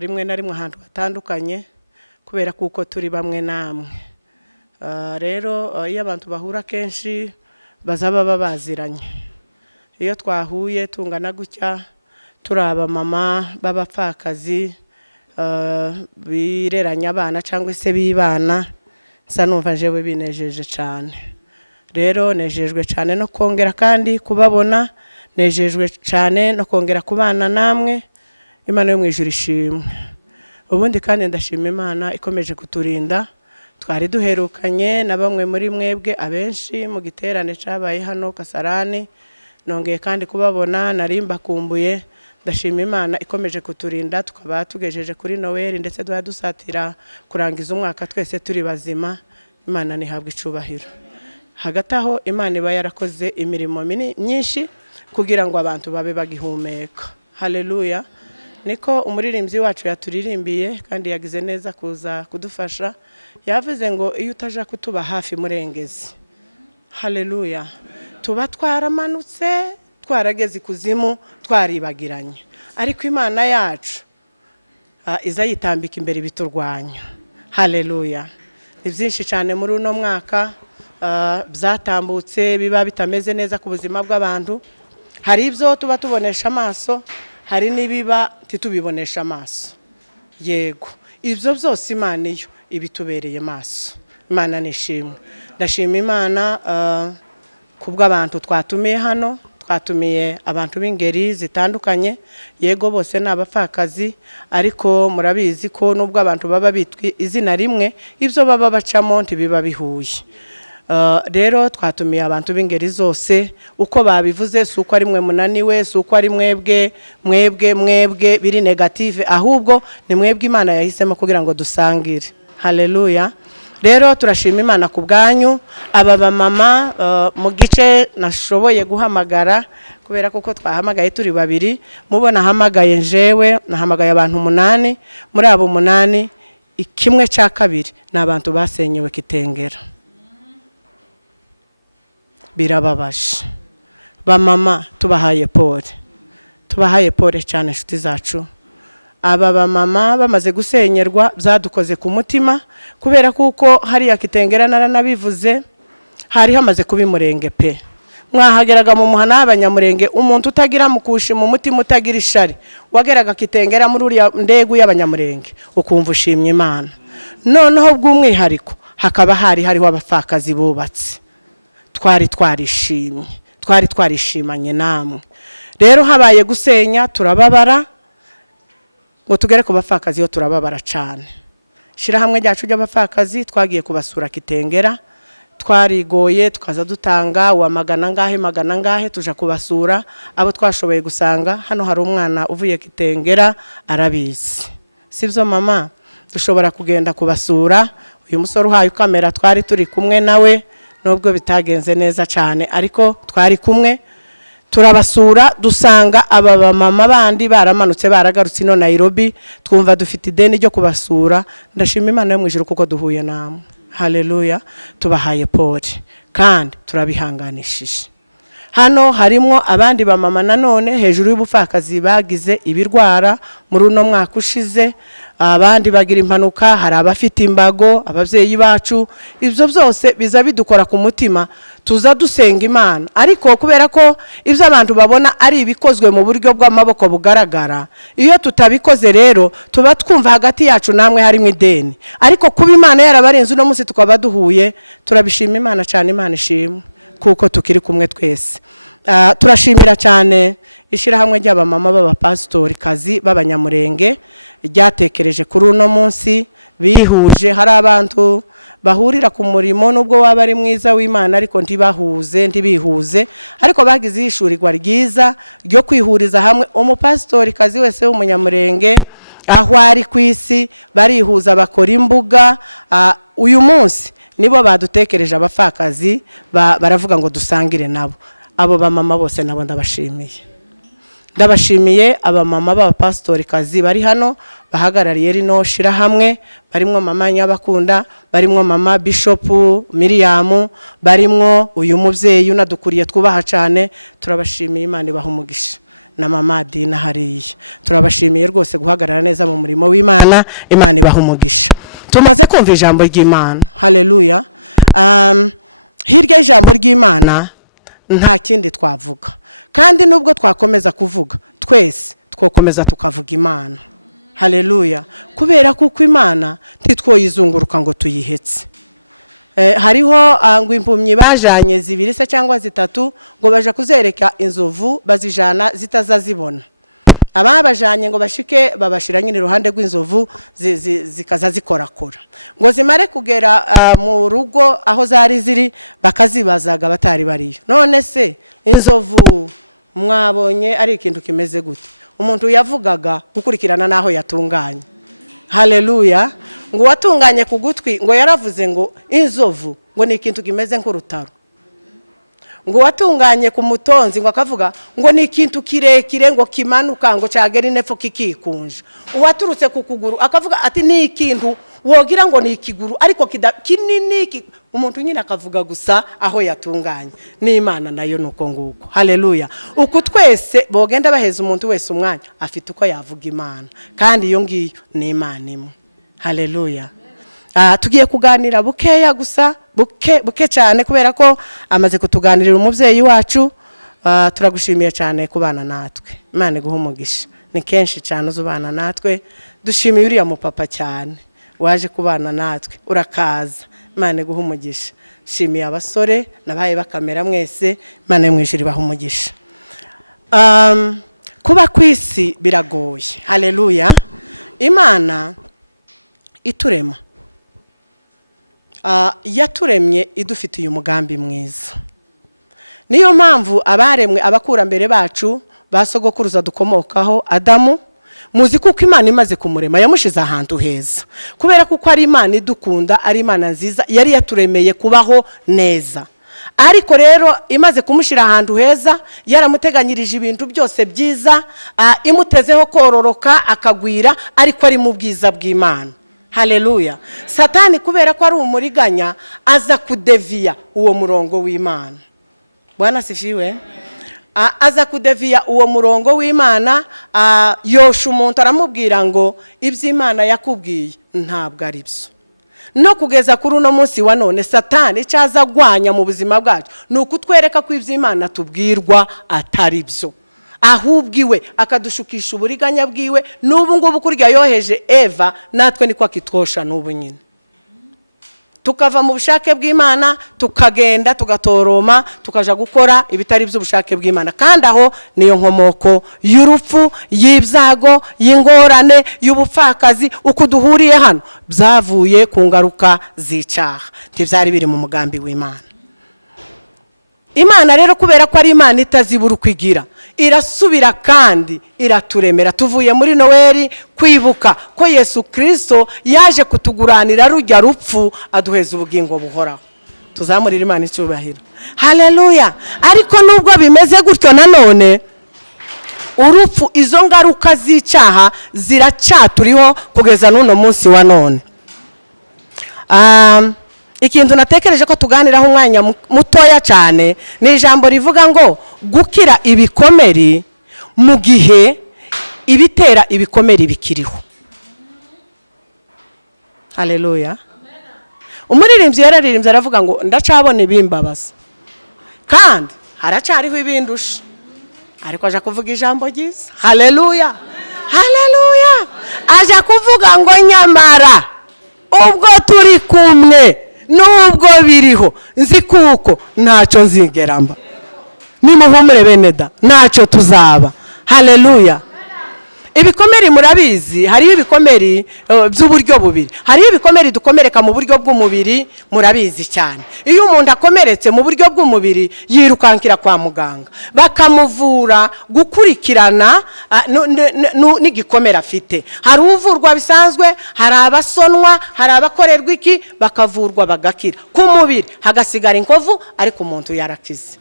rimwe na rimwe ahantu hatandukanye kubera kuko turi bamwe namwe. Rero iyo abantu bahura kenshi bazaba babaziranye. Iyo twahuye tungana gutya turaba mama b'abapfakazi bireranya abana cyangwa se bibana, nsa numva jewe binejeje cyane. Rero nejejwe cyane no kongera kandi kubabona, nejejwe cyane no kongera kubana namwe. Imana yo mwijuru ishimwe. Ubundi kandi ndashima Imana ikomeje kuturinda. Twari duherukanye na bamwe muri mwebwe abenshi mu giterane cyabaye hano Kasarani, nongeye kandi kubabona narimba kumbuye. Ndashima Imana ikomeje kuturinda, tukaba tugejeje kuri Noel ndetse dusatira kurangiza umwaka twese turi bazima. Imana nihabwa icubahiro. Hagati aho Imana iba yarakoze imirimo myinshi kugira ngo abantu babe bagihumeka. Haleluya. Niko umuririmbyi wacu yaturirimbiye kandi yagize neza kuza kudufasha. Yavuze ngo iyo utaja kutuba hafi murengezi. Haleluya. Tuba twaramanutse, twarageze ikuzimu, twaribagiranye. Ariko Imana yacu iza yitambika imbere biturwanya. Haleluya. Ni byinshi cyane muri uno mwaka byatambutse biba bitameze neza ku buzima bw'abantu. Hari ibyo tuba tubonesha amaso, hari nibiba titubibonesha amaso. Yego, ibyo byose Imana iyo ibitubereye maso. Imana nishimwe. Ndashima Imana kubw'abantu twatumiye hano, twatumiye abantu b'ingeri zitandukanye. Yego bose n'abapfakazi, ariko murabizi ko nubwo abantu baba bitwi izina rimwe, ibyo baba bacamo ntibiba bihuye. Rero twatumiye abantu b'ingeri zose, uko babivuze si uko ari mwe munaniwe, si uko ari mwebwe biri negative, ahubwo ni mwebwe Imana yahisemo kugira ngo dusangire. Haleluya. Rero turashima Imana ku bwanyu. Aba bamama mu gice nashoboye guhamagara kubera kuko twahamagaye turi babiri, mubona hamagaye njewe nahamagaye abantu 8. Muri abo 8 ikimwe cya kabiri ni abantu basenyewe Kitengera. Birababaje. Bamama tubahaye pole cyane inshuti zacu. Aba bamama bamaze gusenyerwa byadukoze ku mutima kubera kuko hari Kitengera naranabivuze, hari hamaze kuba Murenge pe. Mwahageraga mu muhana y'abanyamurenge, umuntu utagira mukushi mu mutima, utagira ishari, wageraga Kitengera muri uriya ndegu y'abanyamurenge ukumva ushimye Imana. Noneho bw'umwihariko hakaba hariho abapfakazi bubatse. Twari twarishimanye namwe. Rero habaye gusenya turababara, ngo tugere ku bapfakazi yo turababara cyane. Shira hamwe ryacu ry'abapfakazi twagiye kubasura Kitengera, twarigoye tukaza dutanga wa magana ngahe tuja kubasura. Abo twashoboye gusanga hano hari umwana uvuye Kitengera arabizi. Sibyo mama, dushobora kugenda kubasura. Uyu musore uhaye kamera twari turi kumwe nawe, nubwo bitagenze neza cyane ariko twari kumwe turabasura, dusanga aba bamama bandi baramanutse baragarutse ino Nairobi, twumva dufite ideni ryo kubasura. Ndashima Imana yo mwijuru kuko duhuye namwe. Haleluya. Tubahaye pole kandi turabihanganishije. Hano harimo abandi bamama nanone hejuru y'ubupfakazi bagize ibirwara muri uno mwaka ushize, abandi bagira impanuka, hari abafite imbago, abavyeyi bacu. Ibyo byose biza bidukora ku mutima, tuza dusenga Imana. Ariko kubera ko ibyo abantu babona ari ibikozwe mu buryo bw'amaboko bugaragara, iyo tutabikoze rero tuba twumva hagati yacu namwe harimo ideni. Ariko kuba Imana yarabarenze uno munsi tukaba duhuye, turabishima Imana cyane. Imana ishimwe kuko tukiri kumwe twese. Turashimira cyane ishirahamwe ry'abamama b'abapastori kazi b'abanyamurenge ryatekereje kuri uno munsi, bihuje. Hari abantu bahurira ku murimo nubwo waba ari mwiza w'Imana ariko ntibihuze, ariko bagize ishurirwa ryiza ryo kwihuriza hamwe. Umupastori kazi wese w'umunyamurenge aho ari ku isi barihuza bakora imbuga. Uyu munsi nibo badutekereje abapfakazi, baravuga ngo dusangire nabo. Abo bamama bose nabo ndabashimiye. Abamama b'abapastori kazi bari hano bahagarariye rino shira hamwe, barimwo mama Nyabakunda, barimwo mama Bishop Miriam, barimwo uyu muvyeyi unadukuriye twubaha cyane. Turabashimiye, Imana ibaha umugisha. na mama Dina hariya. Turabashimiye rwose guhagarara neza mu murimo w'Imana. Imana ibaha umugisha. Tumaze kumva ijambo ry'Imana. Haleluya. Hirya y'ijambo ry'Imana nta kindi twavuga, kandi nubwo twakomeza kuvuga twese twokomeza tukavuga Imana. Haleluya. Kubera kuko Imana ntitwoyizunguruka ngo tuyihetse. Hariho ngo impumyi bajanye zibiri se cyangwa zitatu ngo baje kuzereka inzovu, bazijana zitazazibona. Ababajanye ngo bashike babashira nyine iruhande rw'inzovu zikaza zikorakora, ngo zimare kugera mu rugo aho zari ziri bakazibazaga batari bariyo. None se inzovu mwabonye ari ikintu kimeze gute? Umuntu yavugaga gukurikirana naho yatunganye. Haleluya. Ngo watunganye ku gutwi ngo yaravuze ngo inzovu ngo ni ikintu kimeze nk'urutaro. Ngo watunganye ku mutonzi ngo akavuga ngo ni ikintu kirekire ngo kimanuka ngo cyagera inepfo kikikunja. Uwaturutse ku kuguru akavuga ati ni ikintu wogira ngo ni ikiguru ariko kinini. Umuntu nyine akavuga gusa aho yatunganye. N'Imana nayo nuko nguko. Haleluya. Uko twese bogenda baheza umuntu wese umwanya afite uko yavuga Imana, kandi iyo ngiyo ni Imana imwe. Haleluya. Tugiye kuganira bukeya gusa, buke cyane kubera ko amaze kutuganirira umubyeyi wacu. Turagushimiye cyane kubana natwe. Imana iguhe umugisha. Ni kenshi cyane uzubana natwe. Dushimiye uriya mupapa cyane waje kubana natwe, urakaza. Imana iguhe umugisha. Shimiye abasore nabaye bakamera mwese. Imana y'umwijuru ibaha umugisha. Kuba kwisi biragoye. Haleluya. Imana iturema, yaturemye idufitiye umugambi mwiza. Niyo mpamvu abaremwe abakurambere bacu basogokuruza dukomokaho Adamu, muzi kuko Imana imaze kumurema yamushize ahantu heza, kubera kuko ari Imana idukunda, ari Imana nziza, yari yaturemeye kubaho neza. Ariko rero imaze kumushira ahantu heza, yaramuteganyirije ibintu byose byiza, imutezeho kororoka akagwira, ariko ari mu bwiza bw'Imana. Haleluya. Satani kubera ko ari umuriganya aza kudeviya uwo murongo w'Imana. Bwana sifiwe. Aza kudeviya uwo murongo w'Imana, yosha umuntu aramubwira ngo iby'Imana yakubwiye ntabwo ari byo. No kugeza kuri uno munsi wa none Satani cyaza gwanya mu buzima bwacu nuko utwereka ko iby'Imana tubwirwa atari byo, ahubwo iwe akadushukisha uburiganya bwiwe. N'ubu ngubu kurya yoheje Eva, natwe niko akitwosha n'ubu nyine. Tukava mu bushake bw'Imana tukagenda tugatoroma tukaja gukora ibitari by'ubushake bw'Imana, kandi aho niyo nkomoko y'urupfu, y'ibyago, y'ingorane, y'ubupfakazi. Uko duhuriye hano byavuye ku ngaruka z'icaha, ntibyari biri mu mugambi w'Imana. Imana rero kubera ko ari Imana itazibura kwigira, irasubira kandi iraturemera. Tuvuye muri Noeli kwibuka ko Yesu Kristo yaje kutuguranira rujya rupfu aduheza ubugingo buhoraho. Tuzamurira Imana icyubahiro. Haleluya. Ariko nubwo bimeze gutyo nanone urupfu, izo ngaruka z'icyaha ziracaturiho kugeza n'uno munsi wa none. Ikintu natekereje ko tuganiraho umwanya mutoya cyane ni ijambo rivuga ngo gukira ibikomeri mu gihe ibitera ibikomeri bikiriho. Haleluya. Umuririmbyi yararirimbye aravuga ngo ndacabona ibimbabaza kandi haracariho ibindusha, ariko aje kuvuga ijambo ryiza. Haleluya. Haleluya. Aje kuvuga ngo nyamara ubwo turi kumwe nubwo biriho nzi kuko ntacyo nzigeramba. Nimuhumure bene da, ntacyo tuzaba. Haleluya. Ibikomeri murabizi, hariyo ibikomeri by'uburyo bubiri. Hariyo ibikomeri dukomereka mu buryo bw'umubiri, murabizi cyane. Iyo umuntu akomeretse mu buryo bw'umubiri yirukankira kwa muganga bakamuvura gukurikirana n'igikomere afite. Hari uvurwa bisanzwe, hari abasonwa, hari abakorerwa iki bakavurwa bagakira. Ku mubiri hagasigara inkovu ariko umuntu yarakize.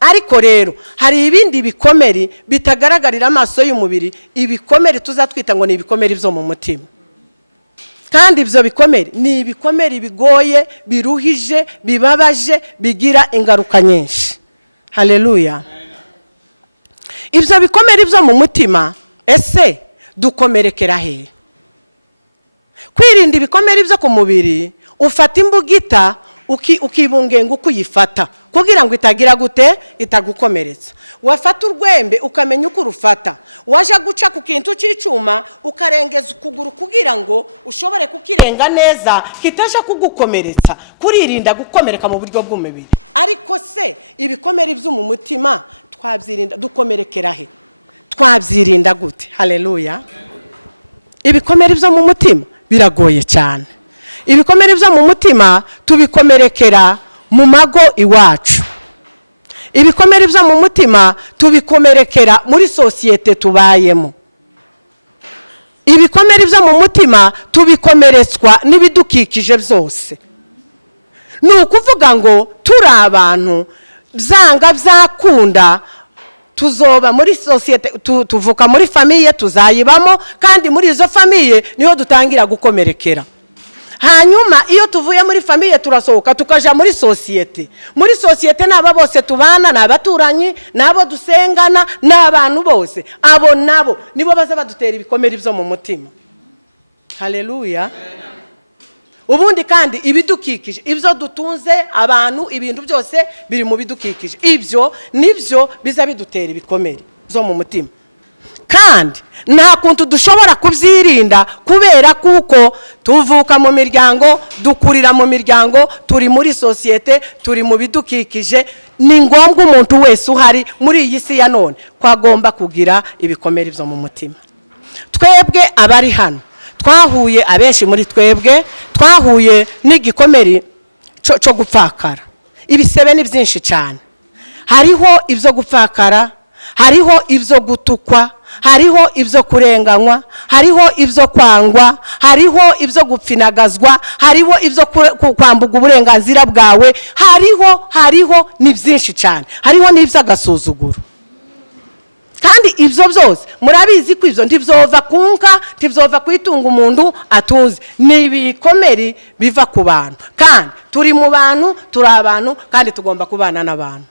Ariko rero hari ibindi bikomeri bitagaragarira amaso y'umubiri, ibikomeri tuzatwita ngo ni ibikomeri byo mu mutima. Kandi ibyo bikomeri ni ibikomeri bigoye, biruhije, bibabaje, bigira ingaruka nyinshi. Haleluya. ibyo bikomere byo mu mutima ese dukomerekera he? Kwirinda ibikomere byo ku mubiri, ufata imbugita ukibungenga uko uyifata kugira ngo itagira gute, itagukomeretsa. Wafata urwembe ukamenya uko urufata, waje guca ku kintu cy'icuma ukarengeza ukuguru kugira ngo ushobore kukirenga neza kitasha kugukomeretsa. Kuririnda gukomereka mu buryo bw'umubiri. Ariko se ibikomere byo mu mutima twabyirinda dukomerekera he? Twabyirinda gute? Haleluya. Ibikomere byo mu mutima biragoye cyane. Ibikomere byo mu mutima tubikomerekera mu mago iwacu. Ibikomere byo mu mutima tubikomerekera muri sosiyete tubayemo. Ibikomere byo mu mutima tubikomeretswa n'ibidukikije byose. Ni ukuvuga ngo turi abantu byanga byakunda tuzoba muri sosiyete, tuvuka muri famiye tuzayibamo, kandi muri izo famiye niho dutangira gukomerekera. Hanyuma iyo tuvuye muri famiye turasohoka tukaja muri sosiyete. Muri sosiyete naba bose tubana, n'abaturanyi, nabo dusengana, n'abantu bose. Abo nabo nibo baza badutera ibikomere byo mu mutima. Haleluya. Ubundi kandi ibidukikije, ibyo dutunze, abantu, ibintu byose biri mu bidukikije. Ibyo nibyo biza bidutera ibikomere byo mu mutima. Kandi nta kuntu dushobora kubyirinda kubera kuko tuvuka mu miryango, dukurira mu miryango, turi muri sosiyete, turi mu bidukikije. Ni ngombwa umuntu wese uhari muri iyi si ya none kwagomba kugira ibikomere byo mu mutima. Twebwe abari hano twahuye, abenshi muri twebwe twahuye n'igikomere cyo gupfakara. Ibisebe ni byinshi cyane. Hariho ibyo gupfakara, hariho ibyo gutukwa, hariho ibyo kurenganywa, hariho ibyo kwangwa, hariho ibyo gupfinagazwa, hariho ibyo kwambuga uburenganzira bwawe, hariho ni byinshi cyane. Hariho n'iby'agasuzuguro. Kandi ibyo byose murabizi ko ibyo ntibzova kunka, ntibzova kwitunga umuntu atunze. Ni ibikomere biva ku bantu. Kandi turi mu bantu, turi abantu, kandi tugomba kubana n'abantu.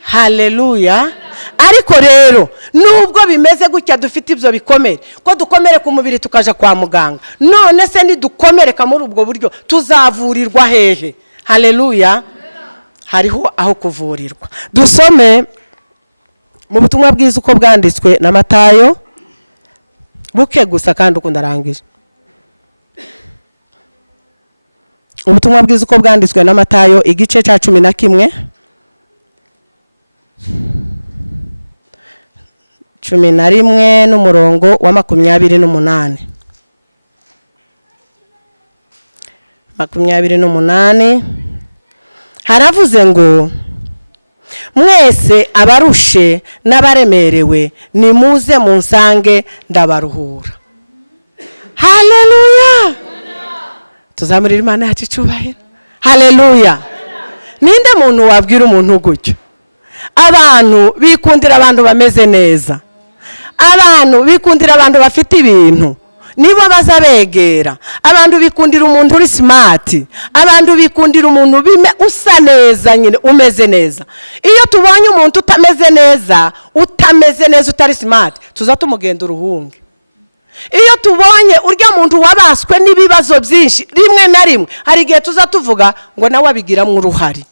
Haleluya. Ariko rero nubwo bimeze gutya dufite ibyo bikomere, ko dukomere ku mubiri tukaja kwa muganga, none se nidukomereka muri ubwo buryo tuzavurirwa hehe? Haleluya. Hariho aho kuvurirwa. Dusome mu butumwa bwiza uko bwanditswe na Matayo, buke gusa kandi uko ndarangije. Ubutumwa bwiza uko bwanditswe na Matayo igice cya 11 11 n'umurongo wa 28. 28 haravuze ngo mwese abarushe n'abaremerewe nimuze munsange ndabaruhura. Haleluya. Tuzamurira Imana yacu icyubahiro. Haleluya. Ninde muntu wabwira umuntu gutyo? Abantu bikundira abantu bameze neza. Abantu bikundira abantu bafite ibintu, nibo bazabegera. Abantu bikundira umuntu uri smart. Abantu bikundira umuntu usa neza, nyine umeze neza. Iyo tubonye umuntu utameze neza, utari smart, tuzatumugenda uruhunge. Iyo tubonye urya muntu wabaswe n'ibibazo byinshi, rimwe na rimwe hari igihe tuzatuvuga ngo nawe abigiramo uruhari.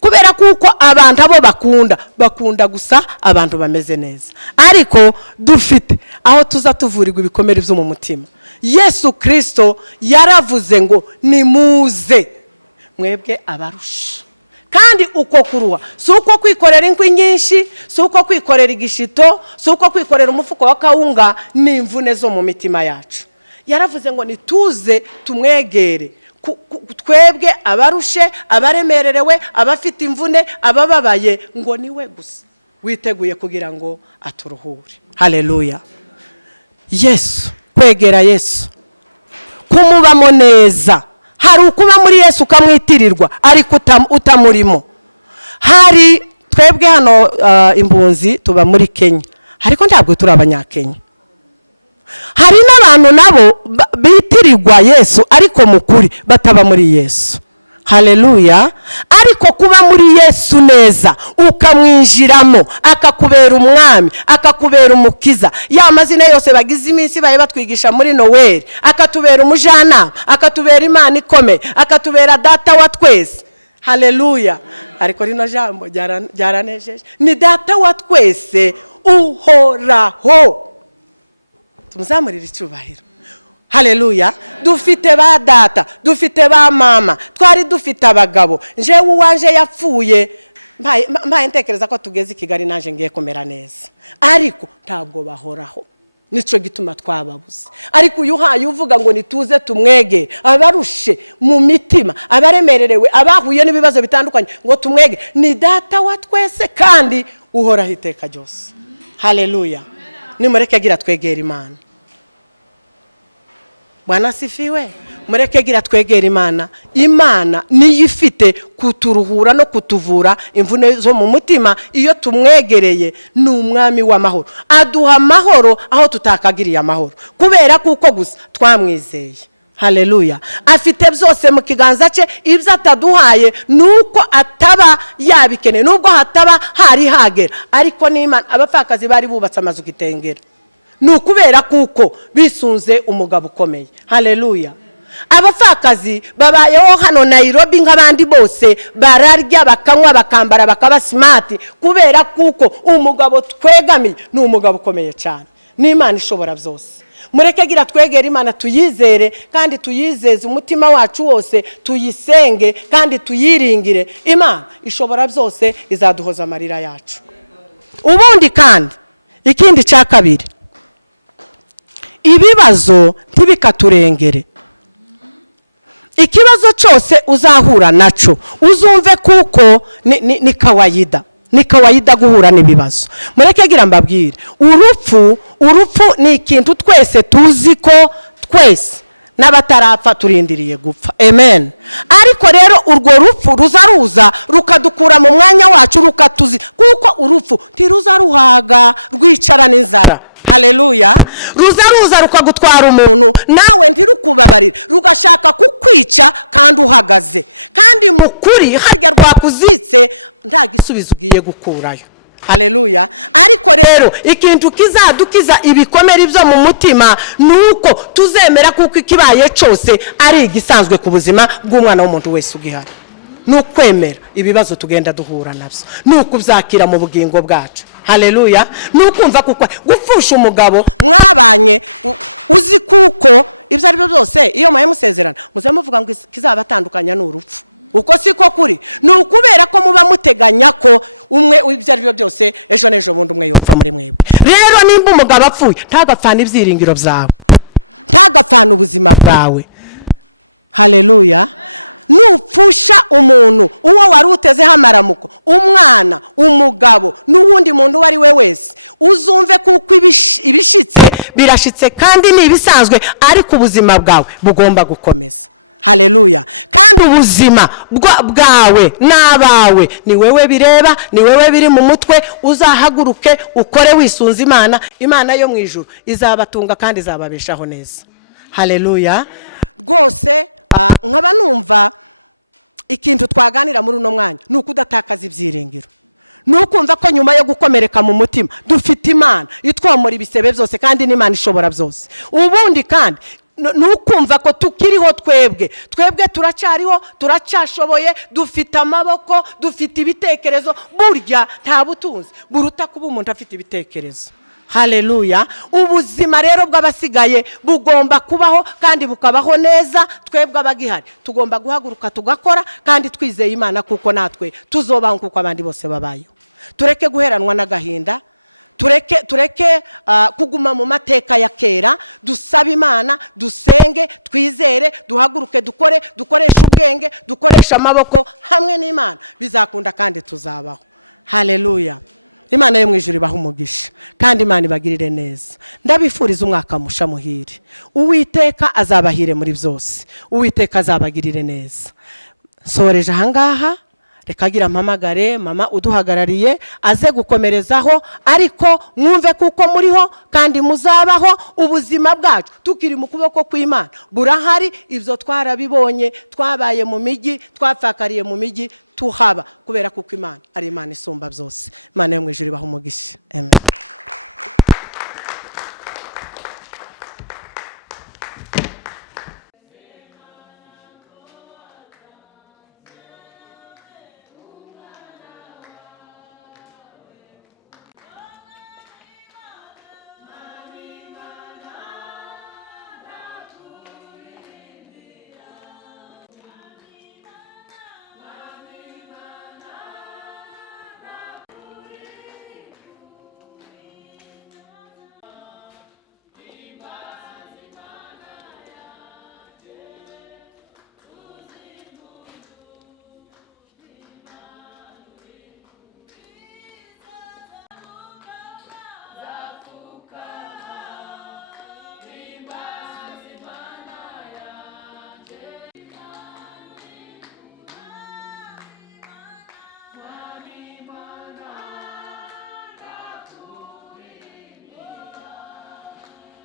Kubera kuko abantu abo bakunda gusa abantu bameze neza. Ariko dufite aho tuzatuvurirwa ibikomere byo mu mutima. Yesu Kristo yaravuze ngo nimuze mwebwe abarusha. Kandi uko kuruha si uko kwikorera inkwi nyinshi, si uko kwikorera igishito, si uko kwikorera umufuko wa kawunga, n'imvune zo mu mitima yacu. Yaravuze ngo nituze tumwegere, twebwe abarushe, abaremererewe, abafite imvune, abababaye, ngo niwe gusa witeguye kugira ngo aturuhure. Haleluya. Yesu, kwegera Yesu, kumubamo neza. Hari ukuba muri Yesu ukamwitirirwa ariko utamurimo. Hari twebwe hano impunzi tuba muri Kenya, ariko ntabwo turi abanyakenya. Hari n'abantu nabo bitirirwa Yesu ariko mukuri bataba muri Yesu. haleluya. Ariko kuba muri Yesu neza ukamwinjiramo akakubera umwami akakubera umukiza, ya mazina yose bagize iminsi baye batwigisha muri Noel, akatubera umujana akatubera Imana ikomeye akatubera data wa twese, haleluya. Ariko rino jambo ryaranejeje, ni data wa twese uhoraho. Tumuzamurira icyubahiro, haleluya. Dufite ba data, dufite ba mama, twari dufite abagabo. Njewe uwanje yapfuye mbaye ntekereza ko tugeze i Kigali nanje ngiye kumera neza, ariko ntabwo bahoraho, nico gituma twababuze. Ariko uhaye uvuga ngo nituze tumwege, abarushe mu mitima, abaremererewe, abahuye n'ibibazo bitandukanye, ngo tumwege, ni data wa twese kandi uhoraho iteka ryose, haleluya. Nimureke gira twegera Imana. Bwana sifiwe. Mureke gira twegera Imana. Imana niyo ifite kuturuhura no kutuvura imvune zo mu mutima. Iyo tumwegereye ni umwami w'amahoro, aduha amahoro aho tutakagiriye amahoro, kubera kuko gusa twamwizeye, haleluya. Afite byose mu kiganza cye, ibyo ataduhaye nuko ataba yabikeneye, nubwo hataba hari hagera. Ariko n'Imana, abapfakazi bari bubatse amazu kitengera, nukubera kuko bisunze umugabo ukomeye, haleluya. Abapfakazi babayeho hano Nairobi nk'abandi bose, bararya bakanywa bakambara bakaba smart, kubera kuko umugabo twegamiye ni umugabo ukomeye cyane. N'Imana ishobora byose. Mureke gira twegera Imana, tuyizere kandi tuyizeze umutima wacu wose, tuyisenge kandi tuyiringire. Imana ishobora byose, izaduhoza amarira yacu. Ubundi kandi ikindi cya kabiri, ibibazo ntibikaturengere. Ikibazo cyose uzahura naco uzumve kuko ni kawaida, ni kawaida guhura n'ibibazo. Mureke gira mbabwire, urupfu ni ikintu twese tuzi ko twese n'abatarapfa turindiriye gupfa, amen. Ariko rero urwo rupfu ruzaruza rukadukura mu mwanya wacu rukatuzi, kuko urupfu ntiruzaruhaga rwicara n'inzara, haleluya. Ruzaruza rukagutwara umuntu nawe ntirukubabarira, rugashaka kukwica kandi uhagaze, kandi mukuri harya rwakuzitse nta gisubizo ugiye gukurayo, haleluya. Ariko rero ikintu kizadukiza ibikomere byo mu mutima nuko tuzemera kuko ikibaye cyose ari igisanzwe ku buzima bw'umwana w'umuntu wese ugihari. Nukwemera ibibazo tugenda duhura nabyo, nukubyakira mu bugingo bwacu, haleluya. Nukumva kuko gupfusha umugabo mwabanye uzi kuko ibyo ari byo byose iyo muhe musezerana muze muvuga ngo kizabatandukanya n'urupfu, uko siko kuri. Nukubera ko muba muteganya ko umwe ibyo ari byo byose ejo n'ejo bundi umwe yopfa muri mwebwe. Rero nimba umugabo apfuye ntagapfana ibyiringiro byawe, ntagapfana ubuzima bwawe, haleluya. Nupfusha umuntu uwo wari utezeho amaramuko, umwana, umugabo n'uwundi muntu wari we wese, uzumve kuko ibishitse birashitse kandi ni ibisanzwe, ariko ubuzima bwawe bugomba gukomeza, haleluya. Kandi ubuzima bwawe n'abawe ni wewe bireba, ni wewe biri mu mutwe. Uzahaguruke ukore wisunze Imana, Imana yo mu ijuru izabatunga kandi izababeshaho neza, haleluya. Rwose nkaba numva ikintu twaganira muri uno mwanya nuko udatakaza ibyiringiro, nukumva ko nyuma yo gukomereka mu mutima dufite Imana itwomora ibisebe byose kandi n'Imana ishobora byose. Ubundi kandi nukumva ko tukiriho twebwe turacariho, turacashoboye, dufite amaboko, dufite ibitekerezo. Burya nta butunzi buruta kuba umuntu afite ibitekerezo, haleluya. Ubuzima rero bw'abasigaye bugomba kubaho kandi bukabaho neza. Twebwe abagihari tugomba guhaguruka tugakora kandi twizeye Imana kuko natwe tuzobaho kuko abandi bose babayeho. Tureke guheranwa n'agahinda, tureke kuguma mu mateka ya kera. Dusaba Imana, dusenge, twizere, duhaguruke dukore, dukoresha ubwenge, dukoresha amaboko. Hamwe n'Imana bizakunda kandi tuzabaho, haleluya. Imana yo mu ijuru ibaha umugisha kandi Imana ibagirire neza. Ndabifuriza umwaka musha muhire. Uwiteka azabahire muri byose, Uwiteka azabagirire neza. Soreje ahangaha, reka agira mpamagare mama uduhagarariye aze gukomerezaho, ariko mwumve kuko muriho kandi muzabaho. Ubuzima bwacu tukiri mu kuboko kw'Imana burahari. Ibyo twarabibonye, twabaye mu migi, twapfakariye mu migi, tuhaba kubera kuko Imana ari Imana isumba byose. Imana yo mu ijuru ibaha umugisha. Amen.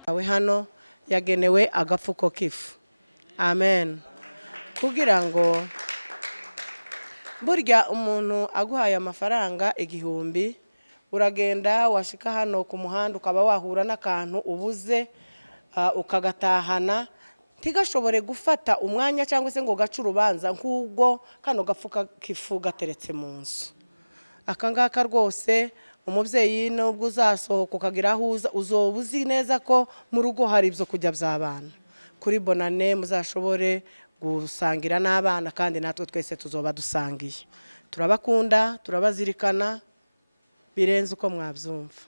awe hano yagenewe agafuko k'ifu. Amen. Kugira ngo burya umuntu aguhaye amafaranga 1000, uragenda washika hano ku muhanda ukaba wahura n'akantu ubuze, ukagatahana, ntigashobore gufata umwanya cyangwa se ngo gace urubanza nk'ubwo kano gafuka k'ifu gateretse mu nzu. Akangaka rwose umubyeyi nubwo uzasohoka ukagira aho uzoba uzi neza ko mu rugo hari ibyo kujya by'abana. Kuri bonane muzashobore gusangira n'abana, kandi natwe twese tuzoba dusangiye. Turabakunda, turabazirikana birenze uko mwabyumva.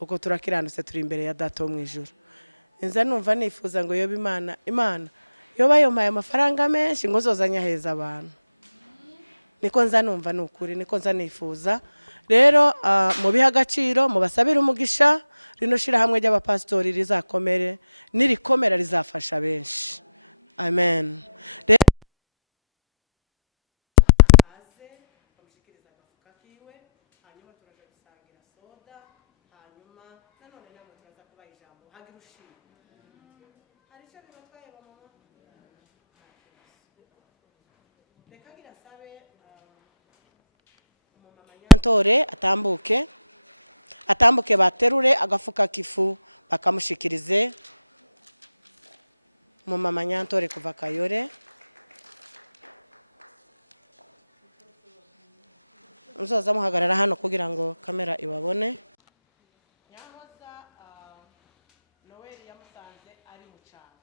Uko turakiranutse turi imbere ya Data wo mu ijuru. Nza numva nifuza ngo yobe Imana yoba yompaye amafaranga menshi ngo zozanya heza abantu. Niko nza numva n'ukuri, niko nza nifuza. Rero mu biha agaciro, mu basabira umugisha, rino shira hamwe ry'abapastori rizakomere, nirikomera rizafasha benshi. Amen. Ntore atambuke baterure agafuka k'ifu bakamushikirize mu mama Nyantore kuva Kayore. Uzaza muhagarara hano kugira ngo kamera ibabone. Nyahoza Noel yamusanze ari mu cyaro.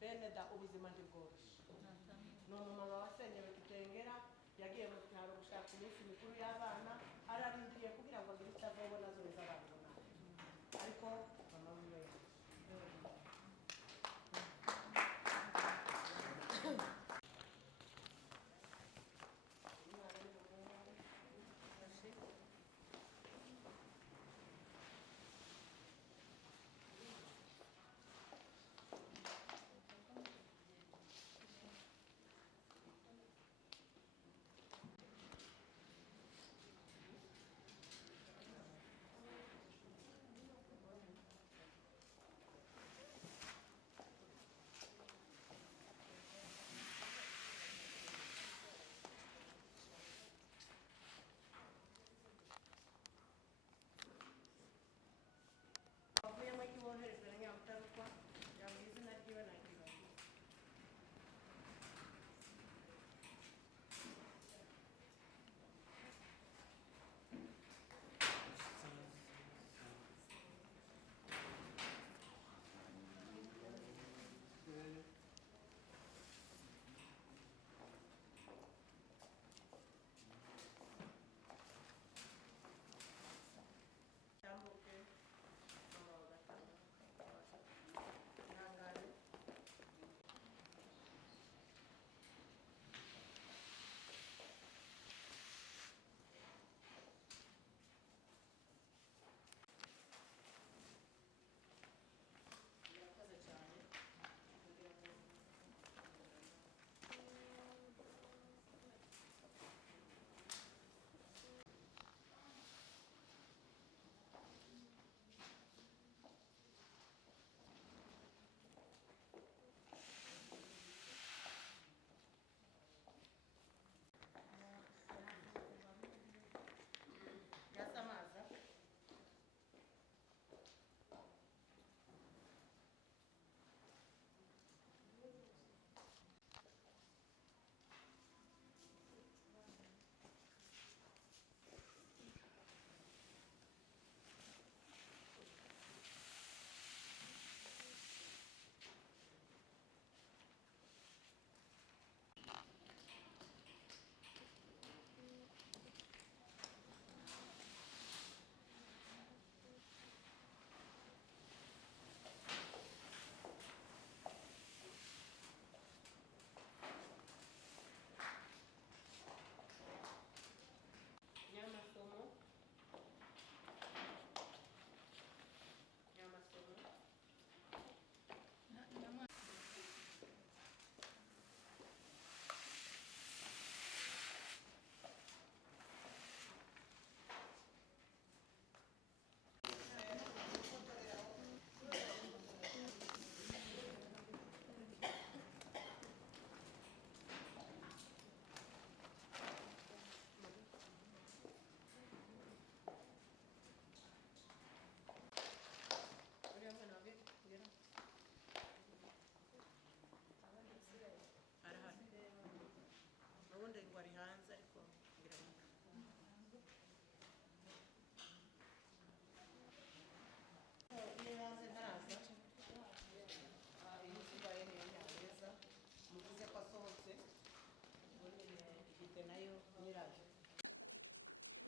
Bene da ubuzima ndibworoshye. No mu mama wasenyewe Kitengera, yagiye mu cyaro gushaka iminsi mikuru y'abana, ararindiye kugira ngo agire icyo azobona zoza abana. Ariko mama wiwe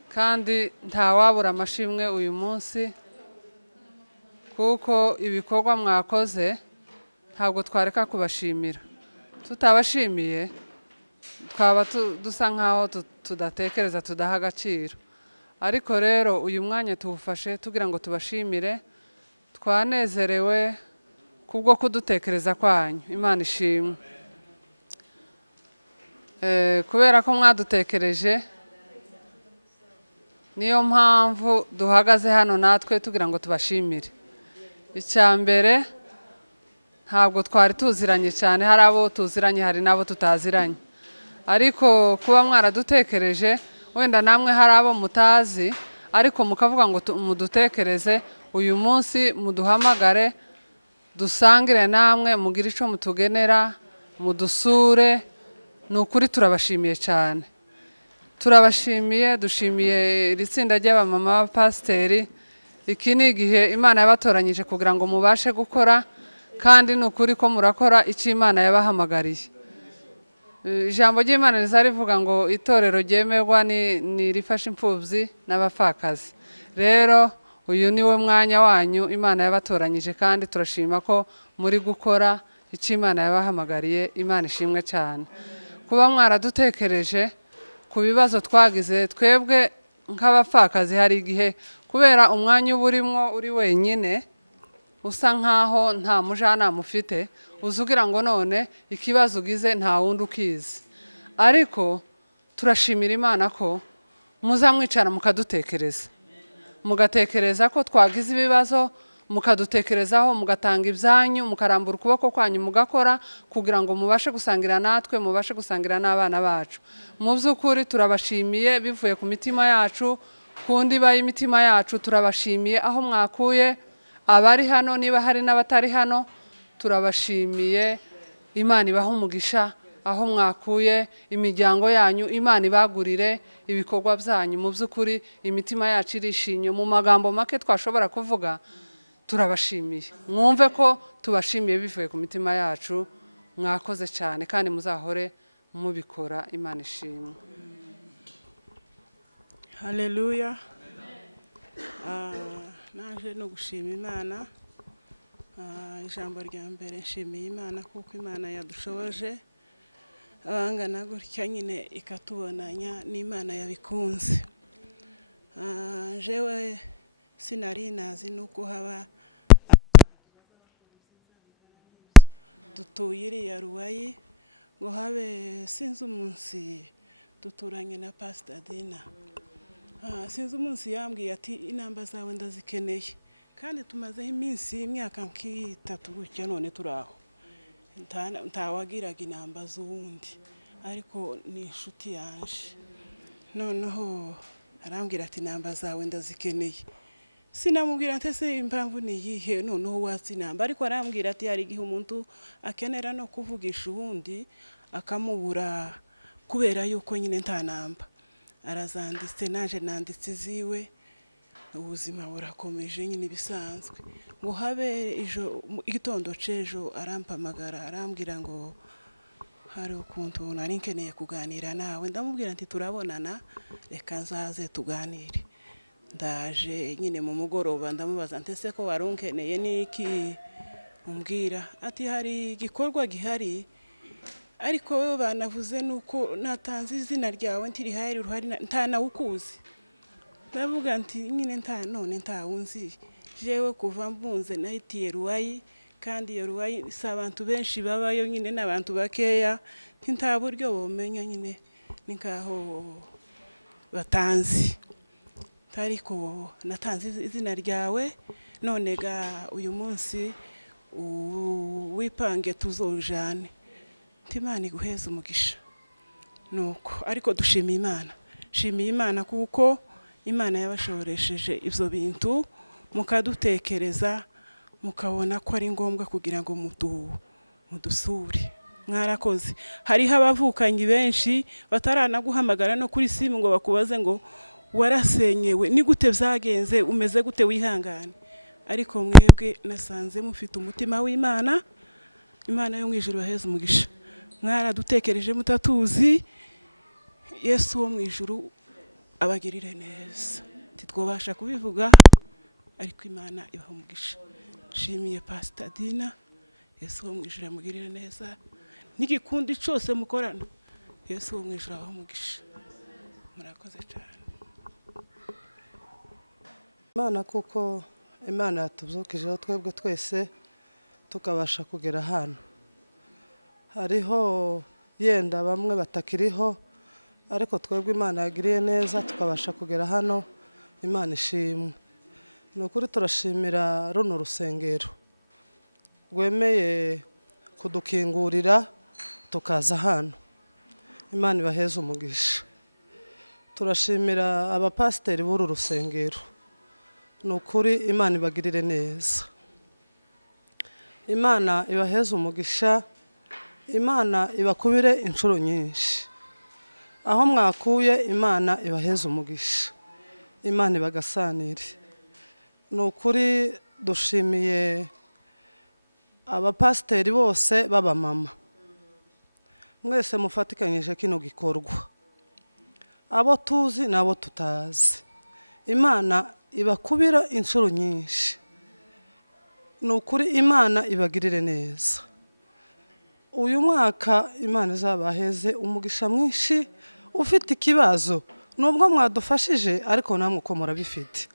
kandi ntawabura amashimwe uyu munsi kuko ibikorwa mwakoze ntabwo twareka kubashimira. Tutabashimiye twaba dusa nkaho tudatekereza, tudaha agaciro. Ariko rero uyu mwanya tuwufashe tugira ngo tubashimire. Twanezerewe kubwo kudutekereza kwanyu, Imana ishimwe. Kubera ko mwadutekereje niyo mpamvu duhagaze hano natwe tugira ngo tubashimire. Icya mbere, ntabwo twari tuziranye cyane, hari abo tuziranye hari n'abo tutaziranye, ariko kuba mwaradutekereje, wenda namwe hari abo mutazi ariko mukavuga ngo mudutekereze uyu munsi, muduhamagare dusangire namwe, mugire icyo mutugenera, mudusure. Ni ukuri turabashimiye cyane, turabashimiye. Dushimiye iri tsinda ry'abamama b'abapasiteri. Iki ni igihe Imana yabatoranyije kugira ngo mubashe gukora, kandi ni ukuri ko murakora icyo Imana yabahamagariye. Ijambo ry'Imana riza rivuga ngo itorero ryemerwa ni rifasha imfubyi n'abapfakazi. Rero uyu ni wo mwanya wanyu Imana yabatoranyije, kandi turashima ko muri gukora icyo Imana yabahamagariye. Imana ishimwe cyane kuba mwaradutekereje ku bibazo twagize. Twebwe nk'abapfakazi hari igihe kubera umwanya uba urimo uri wenyine, usa nkaho nta mujyanama ufite, uzugira ngo none ikibazo ugize nta wundi ukizi. Ariko turashimira Imana ko muzamwicara mukadutekereza, mugatekereza ko twagize ibibazo, mukadutekerezaho, mugatanga ibyanyu, mukarambura ukuboko kwanyu mugakora kugira ngo mubashe gusangira natwe, mubashe gusangira n'abana bacu. Mu by'ukuri turabashimiye bivuye ku mitima yacu, ku ndiba y'imitima yacu. Turabashimiye aho mwakuye abari hano, niba hari n'abatari hano, turabashimiye. Imana ibaha umugisha aho mwakuye, imiryango yanyu Imana ibagurire ibikorwa byanyu. Mu by'ukuri imitima yacu irishimye. Mu magambo make twashobora kuvuga, turabashimiye. Mwumve ko tubashimiye bivuye ku mitima yacu. Mwakoze cyane kandi muzahore mubikora. Imana ishimwe. Haleluya. Naje no gushima Imana. Ijambo rya mbere nshimiye Imana kuko Imana yadushoboje abangana gutya nyine ikatubonanya, n'Imana yabikunze. Jewe sinari nazi nuko haba dutuye iriya Ruwayi, ngo habe sinzi umunsi duturanye na Pastor Dina. Sinzi umunsi yambwiye ati inamba zawe ndazikeneye, kandi tumazeho iminsi imyaka nk'itatu gutya none turaho. Ntawagiraga inamba z'uwundi, ariko ni inshuti yanje. Noneho arambwira ati inamba zawe ndazikeneye. Sinamubwira ati se impamvu ni iyihe noneho watse inamba, ariko arambwira ati hari igihe umuntu akenera no kuvugisha uwundi akamubura kubera yuko nyine nta namba. Arazanditse, naje nanditse ziwe, ubuzima burakomeje nyine bisanzwe. Ngo habe igitondo c'ejo arampamagara arambwira ngo hari ukuntu nari nkeneye kuganira nawe. Ndamubwira nti turabonana, reka nzaze tuganire. Ndaje nyine mu mugoroba ndamubaza nti se ko warunkeneye niki? Umbwira ati hari igikorwa gihari, ariko wewe banavuze nuko natanze izina ryawe ntirihari ruhari nta nawukuzi. Ndavuga nti nyine nta wunzi. Jewe kuva mbunze nahitiye Ruwayi, kandi iyo Ruwayi si abantu benshi babayo, nyine n'abantu bakeya, nta buryo bomenya nyine ni nkaho batanzi. Ariko natanze izina ryawe, none ga uyu munsi wipange tuzojane. Imana iguheze umugisha. Nuko ariko dushimiye Imana, shimiye Imana kuko Imana yabashoboresheje ibyo bintu, mukadutekereza, mukabona ko ari ngombwa kugira ngo mudusure. Mwarakoze. Hariho abavukanyi benshi bataranaguhamagara no kuri simu ngo bakubaze ngo warasenyewe, ni gute byagenze, umeze gute, wihangane. Ariko mwebwe nasanze mufite umutima w'Imana. Imana yo mu ijuru baheze umugisha. Mwaradutekereje mutatuzi. Yesu wo mu ijuru abagirire neza titwabasha kubivuga ariko Imana ibaha umugisha. Nshimiye Pastor Dina, Yesu wo mwijuru amugirire neza n'igikundi cyose mukorana, Yesu wo mwijuru abaha umugisha. Murakoze cyane. Imana kuko Imana yatubyukijeho twebwe twese tukabasha kugera hano. Hariho yenda bamwe batakiriho ariko twebwe Imana yagiriye neza tukabasha kugera hano. Imana ishimwe. Ni ukuri turashimira runo rusengero rwemeye kudukingurira tukaza hano. Imana ibaheze umugisha. Turashimira abapasiteri b'uru rusengero. Ni ukuri Imana ibagirire neza. Imana ibaheze umugisha. Imana ibakubire inshuro nyinshi. Aho mwakuye Imana ibaheze umugisha. Imana ibagasanire. Ni ukuri dushimiye abapasiteri bose b'abamama. Mwese mufatikanyije kino gikorwa. Abo tuzi n'abo tutazi. Imana ibakubira inshuro nyinshi. Ni ukuri Imana ibagirire neza. Uyu mwaka Imana izabaheze umugisha mwinshi. Ufite ikibazo nubwo mwadufashije ariko namwe uko murabifite,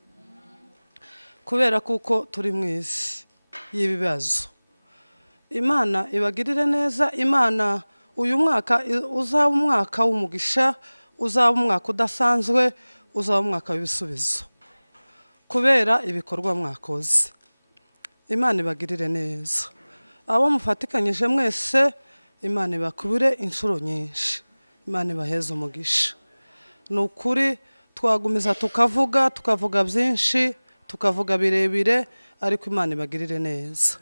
kubera kuko turi mwisi y'ibibazo. Imana ibagirire neza. Imana uyu mwaka uzaba umwaka w'umugisha, uzaba umwaka udasanzwe, uzaba umwaka w'ibisubizo kubera ibikorwa mwakoze. Imana ibagirire neza. Abo mufatikanyije mwese Imana ibakubire inshuro nyinshi. Imana ibaheze umugisha. Ni ukuri twagumiza tukavuga byinshi, tukavuga birebire, ariko Imana ibagirire neza.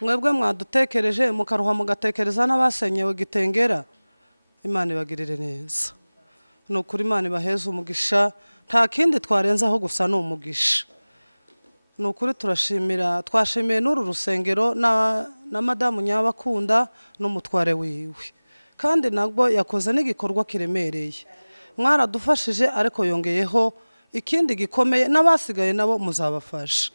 Mwebwe mwadutekereje mukaruha mugatekereza n'abasenyewe Gitengera, Imana ibagirire neza. Ni ukuri Imana ibaheze umugisha. Nta kindi twarenzaho gusa ni umugisha. Ni ukuri twashimiye n'uru rusengero na Madamu Nyabakunda n'umutware wiwe, kandi nabwo yakoze n'igikorwa kiremereye. Mwaradufashije ariko yongeyeho ikindi gikomeye, n'abasigaye nabo muzabafasha,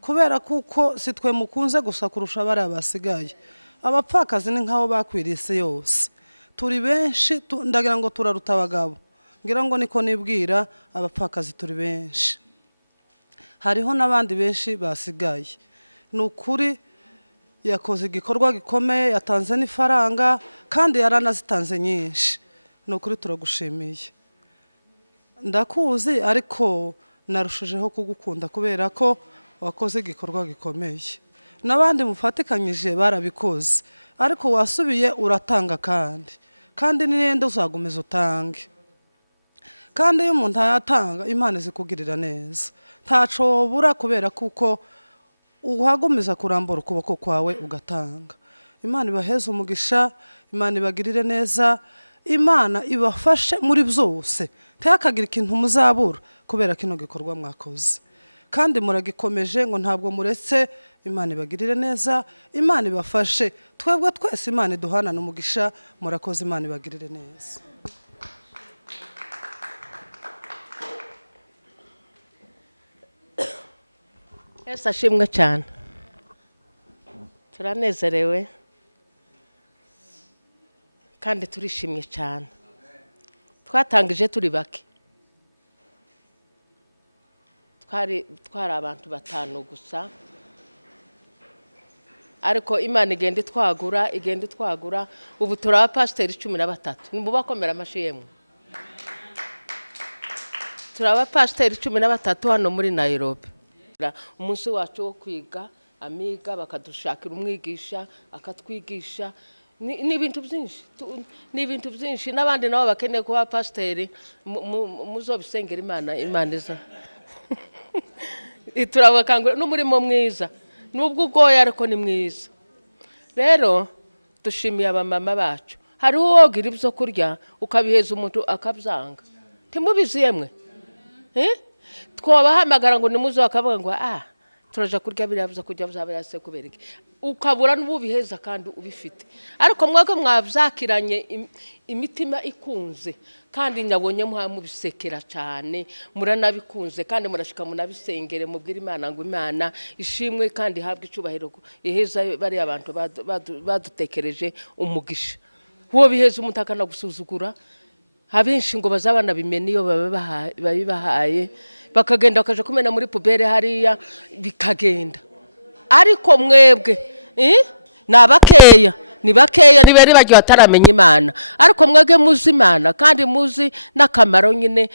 kubera kuko si twe mukunze gusa kurusha bari abasigaye. Abapfakazi ni nk'aho bakwiriye isi yose. Turi benshi, ndagira ngo turaruta abagabo. Ngira ngo niko nibwira, abapfakazi turi benshi. Hariho n'abandi benshi basigaye. Ni ukuri yakoze igikorwa gikomeye, yatanze n'ifaranga kandi yaranazitanze nyinshi. Ni ukuri turagushimiye. Ndakuzi ariko narushijeho kugukunda kubera ko wakoze igikorwa gikomeye. N'abandi mufatikanyije barabikoze ariko wasubiye uratanga kandi n'iyenda uzagumiza utange. Kandi iyo umuntu ayatanga Imana izikugirira neza. Ntaco wobura kubera kuko uhagumiza kurambura ukuboko kwawe ugatanga. Imana ibaheze umugisha. Imana ibagirire neza. Imana ibafashe muri byose. Ntihakagire ikintu muzabura kubera kino gikorwa mwakoze. Kandi muragikomeje ngo ntabwo muretse. Imana ibagirire neza. Imana ibafashe. Twebwe twese Imana iduhana n'umugisha. Murakoze. Imana ibagirire neza. Yesu ashimwe cyane. Turanezerewe kandi turishimye cyane. Twatangije turi bake. Twari abantu 5 gusa, ariko Imana igenda itwagura. Ubu turi abapasiteri 13. Nimubakomera amashyi yemwe. Turi abapasiteri 13 hano muri Nairobi. Umunsi wacu wo kwiga amiga bakadushakira umwigisha akatwigisha. Ni ibintu byinshi n'abandi nabo bakeneye kuba pasiteri. Muzobisengera Imana iza. Turabakangura n'umurimo mwiza, nubwo ugoye ariko ni mwiza. Rero dushimiye abamama bacu. Hari uwogira ibyo kurya ukabiheza umuntu akabyanga. Ntimubizi yemwe? Twabahamagara ngo nimuze bakavuga ngo turaja kurya birabuza kujya bizaba yase kubereke ukabura n'ubiheza kandi ubifite ariko mwebwe mwavyakiranye imitima ikunze kandi nyabonye mubisekera cyane muranabikunze kandi murashika munabisengere mubwira Imana ngo Imana ishimwe kandi habwe icubahiro iheza bari abantu badutekereje umugisha wo biheza umutakana gusuzugura abenshi ngo bazabana bimene iyo babibahaye bakagenda bakaje kumena muri pubere hariya bikagenda ariko mwebwe nabakeya nibere bagiye bataramenya Imana ariko mwebwe muzi Imana kandi muzi nakamaro nyine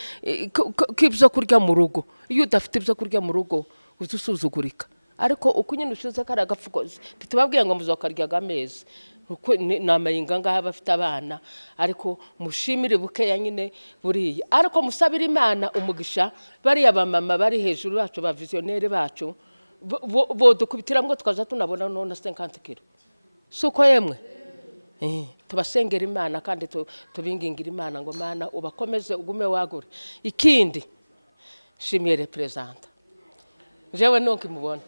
k'ibyo kurya mu rugo iyo udafite ibyo kurya mu rugo uzusuzugurika ariko uko nyine ushize kari agafukozi tubabwiye ngo muzokaryaga amezi uko namayinga ngaha bafite abana ariko mushimire bukeya nyine buriya ariko musabira Imana umugisha bari abamama bari hejuru bacu ba visionnaire bacu bo dukubitira ngo twaza tunabona none 50 kilo suko yemwe tubasengera Imana kandi tubingingira Imana ngo Mana ubakomeze ugume wagure ikindi shimiye representa jewe nonke mubona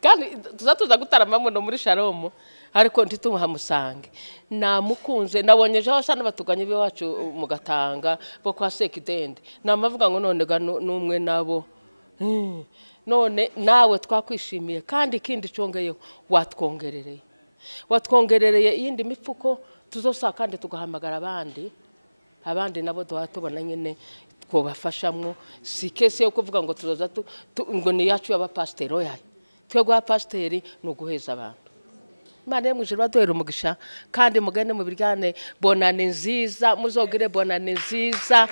kandi tuzatuza gutarama muno muri Shalom ariko ntitumuhamusange namukunze nabonyeje hashana batuganye biwacu mu Gatanga bo kwa Sekidende namavuga ngo none ga numwe nabo none nawe twakwishimiye kandi ikindi congeyeho watwongerereye iyindi mifuko tuzosa kandi tugahamagara abandi nabo tubona nyine twobafashamwo si kese yo kuvuga ngo tuzoza ngo ni yacu y'abapastero yayo twego abapasteri no guheza abantu Imana yemuje baduhera umugisha kandi mugende mu biryane bonane nziza muzogire bonane nziza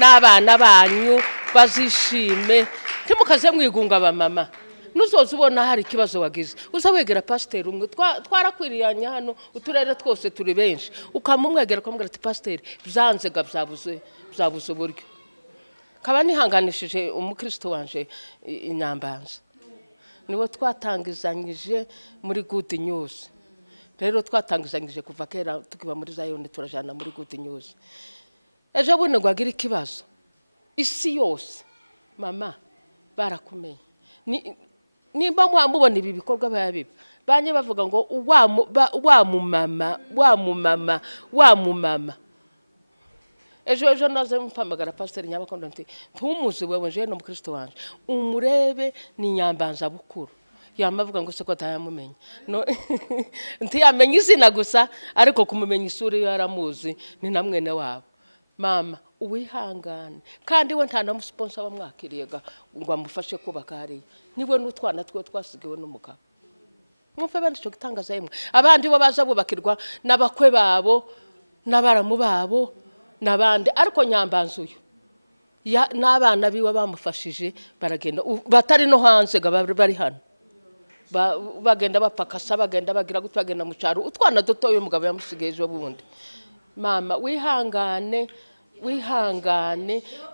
n'abana banyu bazishime timukaze mwigunga abamama nuzoza ubona hari ikibazo wagize uzawegera pasiteri umwe twarakwiriyanya hano uturere twose turi benshi ukamumwegera kumubwira ati pasiteri byanzega byabuze uburyo kaba nihanganishije umukristo wanje inyambanza niwe twatangizanyije muri Good News rero twatangizanyije kuva kera tukiba muri Zion turajana muri Good News ejo bundi ngo agira ikibazo isi yose mama barakumenye nimba mwamubona ibi bikorwa bayabiba banye bavuga ngo wa mumama ejo naze mpamagara pasiteri Nyabakondo nti ntumuzi wewe je no mukristo wanje umurebe ni Nyambanza bukuru yamavuga ngo se ko atayamumenye no nti yamenye izina gusa ariko kumumenya isuri yaramuzi ni namwene wabo mama uwihangane kandi we nta na sponsor wamwakiriyaga ngo amufashe kubaka hari niwe n'utwana twasigiwe n'umugabo mumfe bandi cyo gitangaza yemwe abandi bo baza bubakirwa n'abakwe babo n'abaramu babo nabandi ariko Nyambanza uyu n'abana biwe bamufashije baragenda batari no hanze bari hano bagenda bapakasa bagenda bagira gutagenda mu cyaro utwana dotoye umugabo yamusigeje bundi mama wihangane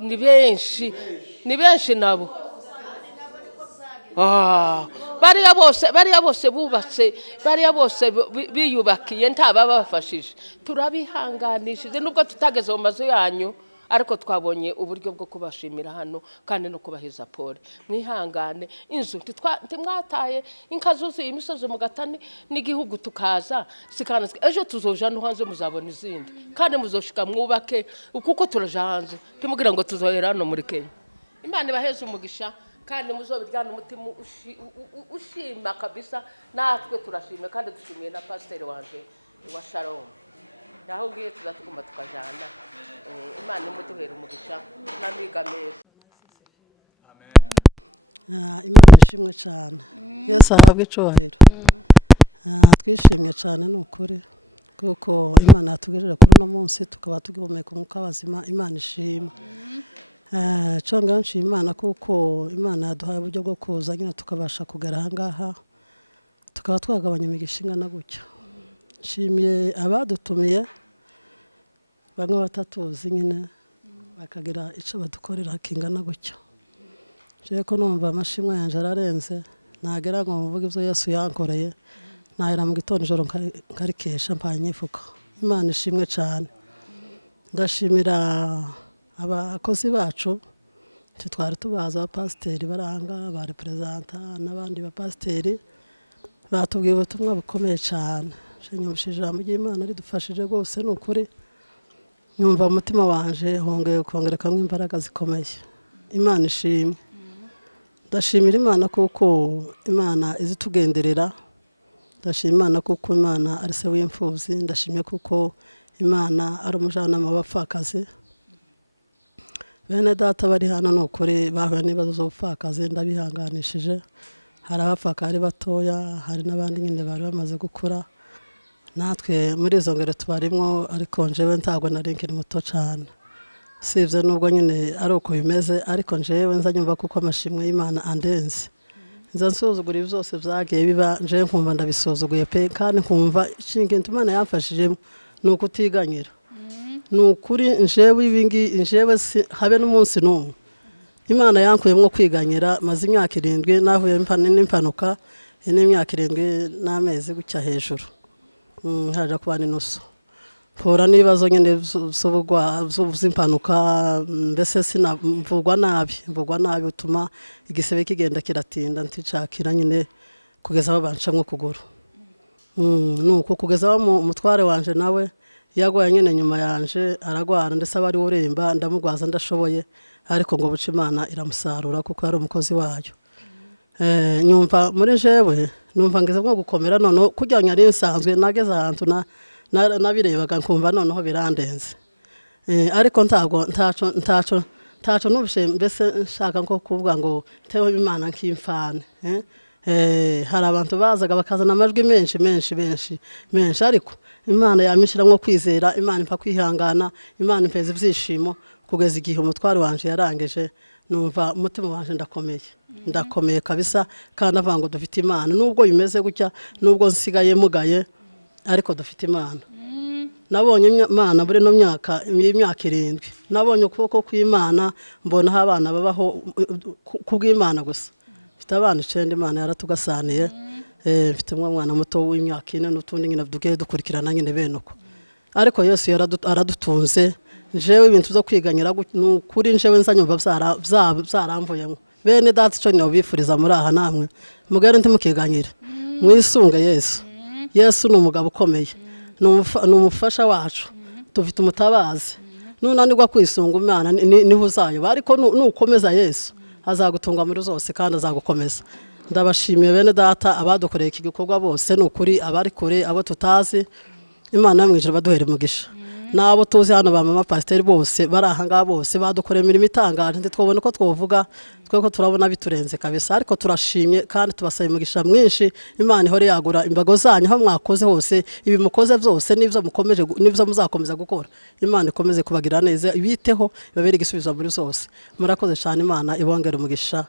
ni benshi nabo bariya bose bubatse bariya bose biyubakiye ntababafashije turabihanganishije nubwo tutageze mu mazu yanyu ariko twabonye uburyo bwo kubashimira hano kandi no kubaheza pole mwihangane inzu timwataye inkazuzi imisozi mu gatani n'igihugu tukaza sikana ejo tuzoja no hanze muzabona izindi kandi muzoshika mwubake kuko turaja hanze timugira ngo tuzohera hano muri Kenya Imana ibaheze umugisha kandi muzobiryana umutima ushima kabisa natwe turashime kandi dushimiye na pasiteri wanje wa Shalom naho ngiye tuzatuguma tukajana Imana imuduhera umugisha n'amiga meza Imana ishimwe cyane Yesu ahabwe icubahiro twishimye cyane n'ukuri kuko Imana yatugejeje kuri no munsi tukaba tugihumeka umwuka w'abazima Imana ishimwe Chonga nshima Imana kuko Imana yaduhaye uburyo bwo kuza nyine tukabasha kugera aha ngaha tukaba twagabanya imigisha ingana gutya nshimiye abadutumiye bamwe batatuzi nyine bakagira icyo badukorera kingana gutya je ko numva amashimwe yanje ararenze nagera ngo muvuge ibyo Yesu yankoreye nahera mu gitondo ijoro nkarikesha mpanyifuka Imana ishimwe cyane ndashimira abakozi bacu twari tubaza abapasiteri baranga ba reperezanta n'abandi bapasiteri batubwiye ubutumwa bukomeye cyane nyumvishije ijambo ry'Imana ridufashije rwose ni ukuri nyumva umutima wanje hongeye kongerekamwe imbaraga zikomeye Imana ishimwe ndashimira Imana kuko Imana izitugenderera ndashimira Imana kuko Imana ari se w'imfubyi ndashimye kuko Imana ari umujyanama w'abapfakazi bene data bari hano ni ukuri bahuye n'ibibazo by'ubupfakazi ndabihanganishije hari abapfakari batoya hari n'abandi nyine bari bamaze gukura natwe muri izo ngero tubarimwo ariko njewe ntabwo nari nkiri muto cyane sivye nubwo nyine ari uko bimeze ariko njewe nza nyumva kuko amashimwe y'Imana andenze nza nsuzugura byose byagiye biba njewe nkumva ndabisuzuguye pe kandi nkumva ikintu Imana yamfashijemo ni ukutiganyira ni ukuri njewe ibingi njewe habe n'umunsi n'umwe Imana yankuyemo kwiganyira maze imyaka 7 nahuye n'impanuka n'imyaka 7 n'amezi gucya hejuru haja kubana inusu pora nibazo nyene z'impanuka mbese sinavugwa nabi utuma igisebe kigenda kiratinda nticakira nyine kugeza babancamwe kuguru nuko kugeza umutware wanje nawe yagwaye nyene nyuma yanje aragwara ndetse abari uremba ndamugwaza ndashoboye ariko ngo buce Imana iramusarura kuko yari umukozi wayo nyumva muri jewe numva ngeze nko gukomera none kujyanya ari nsanzwe nageze ahantu nabirebaga nkumva noneho birandenze ariko ntaco nubishe mbese nshaka nko kuvuga ngo tewe Imana nk'imfane hari abantu bazaga bakazana amajwi menshi ariko Imana yamishiramwo kwizera Imana impa kwihangana Imana impeza ivyishimo kugeza igihe umutware wanje yarangije numva umutima wanje ndakomeye kabisa kandi avango dufite Imana nubwo bimeze gutya nubwo nsigaye mugaye ariko dufite Imana nabonye Imana muri no myaka 7 nabonye ukuboko kw'Imana mbona abana babaho kubw'Imana gusa mfite abana 9 Imana yaratugasaniye mfite umwana muto w'imyaka 4 n'utundi nyine dugiye dukurikirana nyine benuko ariko Yesu aradutunze njewe ibintu byo kwiganyira kuri njewe nzanyumva byaramvuyemo bene data cyo niyo bifuriza muri aha namwe mugere ntimukiganyire mwisunga Yesu ni umugabo ukomeye ni umufasha wacu tufite umutabazi nunanirwa kwisunga Imana niho uzayo ariko nukomeza Yesu azagutunga muri zose kandi azagukomeza ndabashimiye bene data abadukoreye iki gikorwa bose ni ukuri abari kure abo tutazi Imana yamwijira baduhere umugisha nabo tuzi hano ba mama pasiteri bose bari ahanga bose badukoreye imirimo itangaje ndi twobona ko twovuga tweko turabona biturenze kabisa ariko turashimye kandi tubasaye umugisha mwinshi Imana ihore yagura imbago zanyu aho mwakoze hose ibi mukoze byose nivyo muzakomeza gukora Imana ikomeze kubagira neza ibiteho babere igisubizo muri zose murakoze cyane Imana ibongera umugisha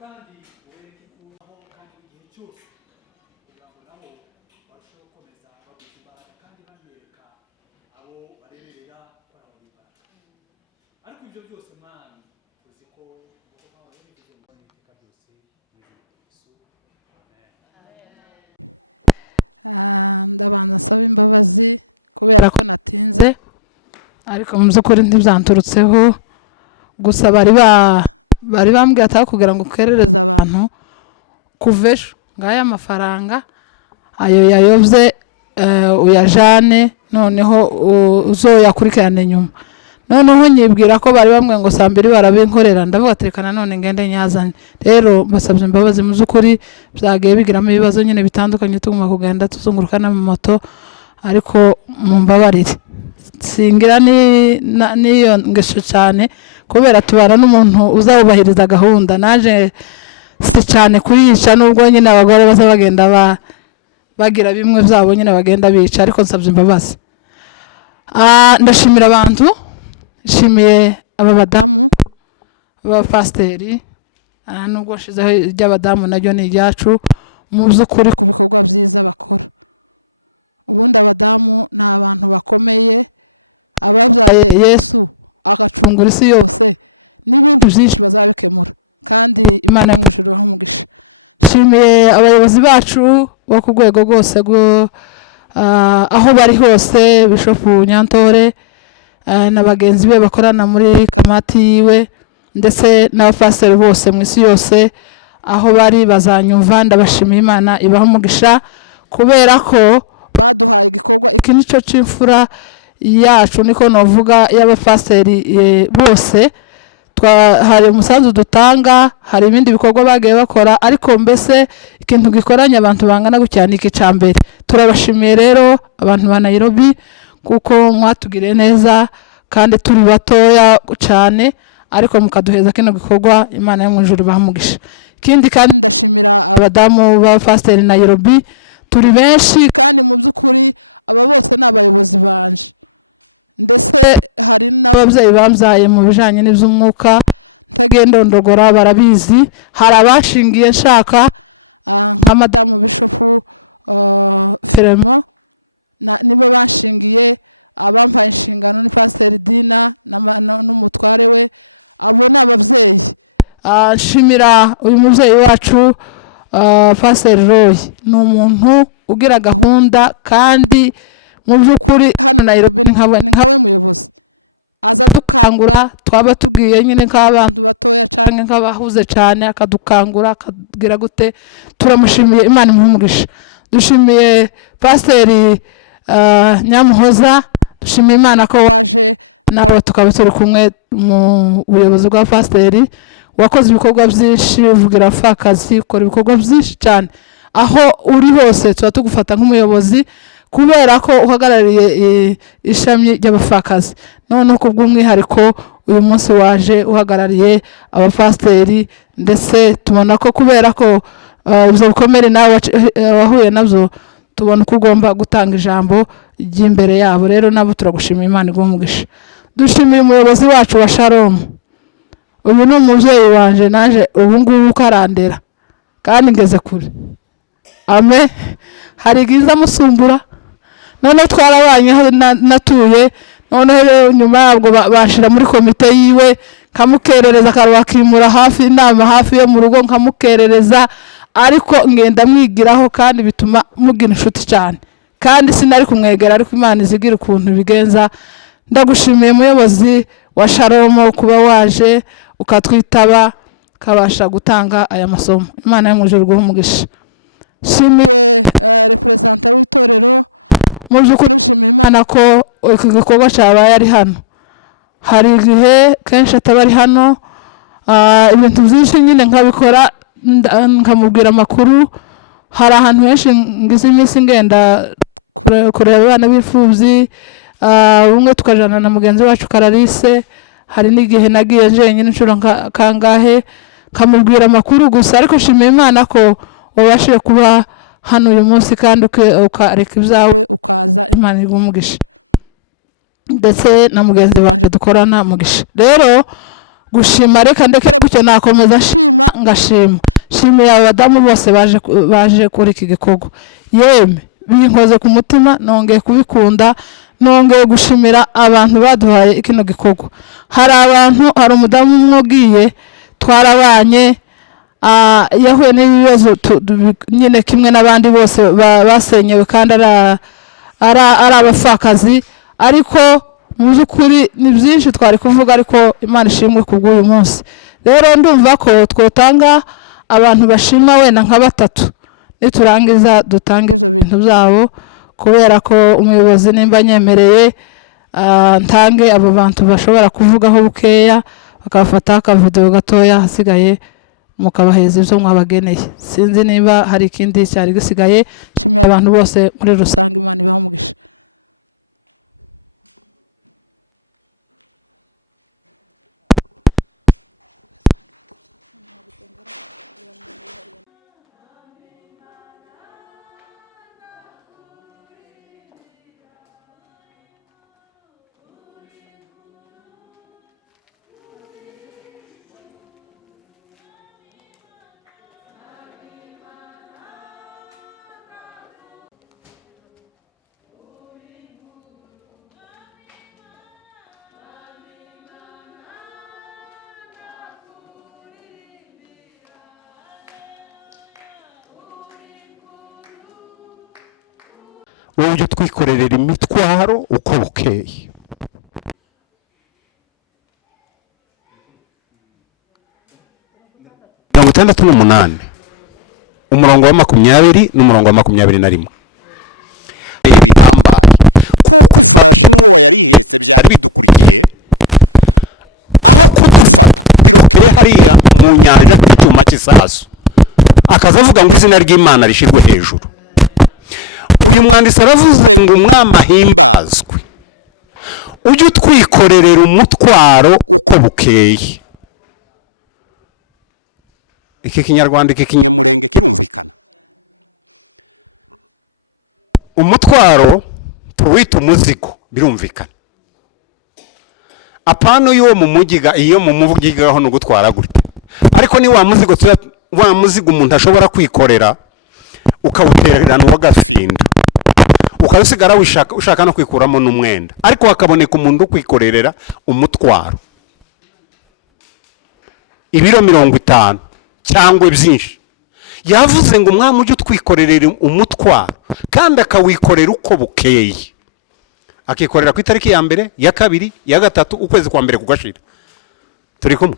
kandi ubereke kubaho kandi igihe cyose kugira ngo nabo barusheho gukomeza baguza imbaraga kandi banereka abo bareberera ko ari abo imbaraga ariko ibyo byose mwami tuzi ko ubwo mpamvu bivuze ngo n'iteka byose Yesu amen. Ndabanza nsaba imbabazi kubera ko natinze ariko mu by'ukuri ntibyanturutseho gusa bari bambwiye ataka kugira ngo ukerereze abantu kuva ejo ngaya amafaranga ayo yayobye uyajane noneho uzoyakurikirane nyuma. Noneho nyibwira ko bari bamwe ngo saa 2 barabinkorera, ndavuga aterekana none ngende nyazanye. Rero mbasabye imbabazi mu z'ukuri byagiye bigiramo ibibazo nyine bitandukanye, tuguma kugenda tuzungurukana mu moto, ariko mumbabarire singira niyo ngesho cyane kubera tubara n'umuntu uzawubahiriza gahunda. Naje si cyane kuyica nubwo nyine abagore baza bagenda bagira bimwe byabo nyine bagenda bica, ariko nsabye imbabazi. Ndashimira abantu, nshimiye aba badamu b'abapasiteri, nubwo nshizeho iry'abadamu naryo ni iryacu mu by'ukuri ku bikorwa byiza bakora. Ubundi abadamu ni abantu bakomeye, ababyaye Yesu agacungura isi yose n'ibindi byinshi bazabikemura, kandi Imana yo mu ijuru ibahe umugisha. Nshimiye abayobozi bacu bo ku rwego rwose aho bari hose, Bishop Nyantore na bagenzi be bakorana muri kamati yiwe, ndetse n'abapasiteri bose mu isi yose aho bari bazanyumva. Ndabashimiye, Imana ibahe umugisha kubera ko baduhaye igikorwa iki nico c'imfura yacu, niko novuga y'abapasiteri bose. Hari umusanzu dutanga, hari ibindi bikorwa bagiye bakora, ariko mbese ikintu gikoranye abantu bangana gucyana iki cambere. Turabashimiye rero abantu ba Nairobi kuko mwatugiriye neza kandi turi batoya cyane, ariko mukaduheza kino gikorwa. Imana yo mu ijuru ibahe umugisha. Ikindi kandi ndashimira abadamu ba pasiteri Nairobi, turi benshi kandi mu by'ukuri aba bose ni abayobozi banje, ndetse hari n'ababyeyi bambyaye mu bijanye n'iby'umwuka ntagenda ndogora barabizi. Hari abashingiye nshaka nka madamu Bishop Feremo nibo bashingiye, abampaye inshingano ni Pasiteri Dina n'umutware we, abo ni ababyeyi. Nshimira uyu mubyeyi wacu Pasiteri Roy, ni umuntu ugira gahunda, kandi mu by'ukuri hano Nairobi ni nkawe muyobozi, aza dukangura twaba tugiye nyine nk'abantu batoya cyangwa nk'abahuze cyane, akadukangura akagira gute. Turamushimiye, Imana imuhe umugisha. Dushimiye Pasiteri Nyamuhoza, dushimiye Imana ko waje nawe tukaba turi kumwe mu buyobozi bwa pasiteri. Wakoze ibikorwa byinshi, uvugira abapfakazi, ukora ibikorwa byinshi cyane. Aho uri hose tuba tugufata nk'umuyobozi kubera ko uhagarariye ishami ry'abapfakazi. None kubw'umwihariko uyu munsi waje uhagarariye abapasiteri, ndetse tubona ko kubera ko ibyo bikomere nawe wahuye nabyo, tubona ko ugomba gutanga ijambo ry'imbere yabo. Rero nabo turagushimira, Imana iguhe umugisha. Dushimiye umuyobozi wacu wa Shalom, uyu ni umubyeyi wanje, naje ubu ngubu ukarandera kandi ngeze kure. Amen. Hari giza musumbura, none twarabanyeho natuye, none rero nyuma yabwo bashira muri komite yiwe, kamukerereza karwakimura hafi inama hafi yo mu rugo, nkamukerereza, ariko ngenda mwigiraho kandi bituma mugira inshuti cyane, kandi sinari kumwegera, ariko Imana izigira ukuntu bigenza. Ndagushimiye muyobozi wa Shalom kuba waje ukatwitaba, kabasha gutanga aya masomo. Imana yo mu ijuru iguhe umugisha. Shimiye representa w'itorero, mu by'ukuri nshimiye Imana ko iki gikorwa cyabaye ari hano. Hari igihe kenshi ataba ari hano, ibintu byinshi nyine nkabikora nkamubwira amakuru. Hari ahantu henshi ngize iminsi ngenda kureba abana b'imfubyi, umwe tukajana na mugenzi wacu Karalise. Hari n'igihe nagiye njyenyine inshuro kangahe kamubwira amakuru gusa, ariko nshimiye Imana ko wabashije kuba hano uyu munsi kandi ukareka ibyawe ukaza. Imana iguhe umugisha, ndetse na mugenzi wanje dukorana mugisha. Rero gushima, reka ndekere gutyo, nakomeza nshima ngashima. Shimiye abadamu bose baje kuri iki gikorwa, yeme binkoze ku mutima, nongeye kubikunda, nongeye gushimira abantu baduhaye kino gikorwa. Hari umudamu umwe ugiye twarabanye, yahuye n'ibibazo nyine kimwe n'abandi bose basenyewe kandi ari abapfakazi, ariko mu by'ukuri ni byinshi twari kuvuga, ariko Imana ishimwe kubw'uyu munsi. Rero ndumva ko twotanga abantu bashima wenda nka 3, niturangiza dutange ibyo bintu byabo, kubera ko umuyobozi nimba nyemereye ntange abo bantu bashobora kuvugaho bukeya, bakabafataho akavidewo gatoya, hasigaye mukabaheza ibyo mwabageneye. Sinzi niba hari ikindi cyari gisigaye. Nshimiye abantu bose muri rusange, Imana ibahe umugisha. wowe ujye twikorerera imitwaro uko bukeye. mirongo itandatu n'umunani umurongo wa 20 n'umurongo wa 21 bihambaye, kuko ifarashi n'uwo yarihetse byari bidukurikiye, aho kudufata birokeye hariya mu nyanja nk'icyuma cy'isasu, akaza avuga ngo izina ry'Imana rishirwe hejuru. Uyu mwanditsi aravuze ngo umwami ahimbazwe, ujye utwikorerera umutwaro uko bukeye. Iki kinyarwanda, iki kinyamurenge kirumvikana. Umutwaro tuwita umuzigo, birumvikana. Apano yo mu mugiga, iyo mu mugiga ho no gutwara gute. Ariko ni wa muzigo umuntu ashobora kwikorera ukawutererana wagafinda, ukarusigara ushaka no kwikuramo n'umwenda, ariko hakaboneka umuntu kwikorerera umutwaro ibiro 50 cyangwa byinshi. Yavuze ngo umwami ujye utwikorerera umutwaro kandi akawikorera uko bukeye, akikorera ku itariki ya mbere, ya kabiri, ya gatatu, ukwezi kwa mbere kugashira. Turi kumwe?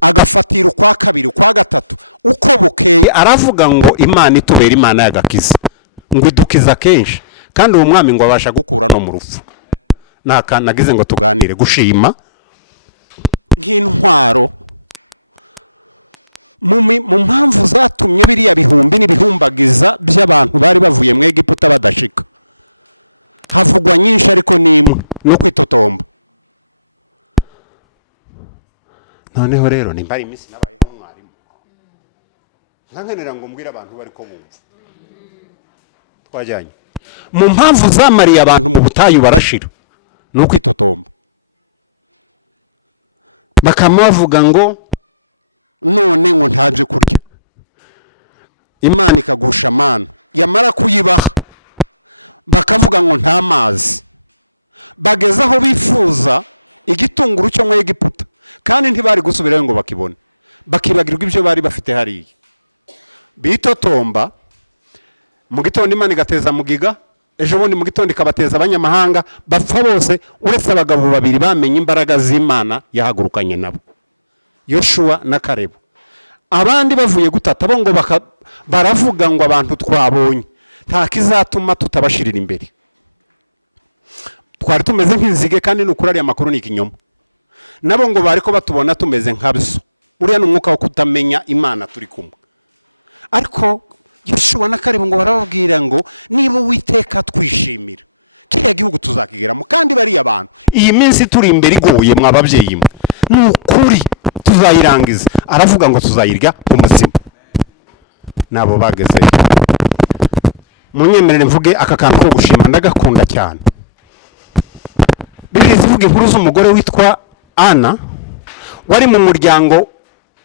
Agafatira kwa kabiri, kwa gatatu, uko bukeye. Aravuga ngo Imana itubera Imana y'agakiza, ngo idukiza kenshi, kandi uwo mwami ngo abasha gukura no mu rupfu. Nagize ngo tuganire gushima nk'intwaro mu mpamvu zatumye biriya bihumbi n'ibihumbagiza by'abantu bari bavuye mu Egiputa badashika. Havugwa nyinshi ariko nimwe no kwitotomba. Noneho rero nimba ari iminsi nabaye nk'umwarimu, nkankenera ngo mbwire abantu bari ko bumva. Twajyanye mu mpamvu zamariye abantu mu butayu barashira no kwitotomba, bakamavuga ngo none ngo ntabyo kurya. Imana ikagusha mana, yamara kuyibaha bakavuga ngo nta mazi, bageze aho bifuza igitunguru cyo mu Egiputa, kandi ntibari gusubirayo ngo bakibone, bakibagirwa ibyo bari bafite hariya. Bitotomba mu gitondo, Imana igateza mugiga, ejo bundi mu gitondo ikabateza abanyamahanga, bapfa bose uretse abagabo babiri bamenye imbaraga z'Imana yahagurukanye nabo, Yoshua na Kalebu. Abandi bavuye gutata bo ngo baravuga ngo abantu twabonye nta kizatuma tutabashirira imbere. Twari tumeze nk'inzige, kandi n'ukurari amakuru ni ikinyoma. Nabo ngo bariko batubona tumeze nkabyo. Uriya n'umwuka wo kutamenya Imana turi kumwe. Ariko Yoshua na Kalebu ngo barababwira ngo niba Uwiteka twishimira, kiriya gihugu tuzakigeramo. Kandi bari abantu iyi minsi turi imbere igoye, mwababyeyi mwe, n'ukuri tuzayirangiza. Aravuga ngo tuzayirya umutsima. Nabo bageze. Munyemerere mvuge aka kantu ko gushima, ndagakunda cyane. Bibiliya zivuga inkuru z'umugore witwa Ana, wari mu muryango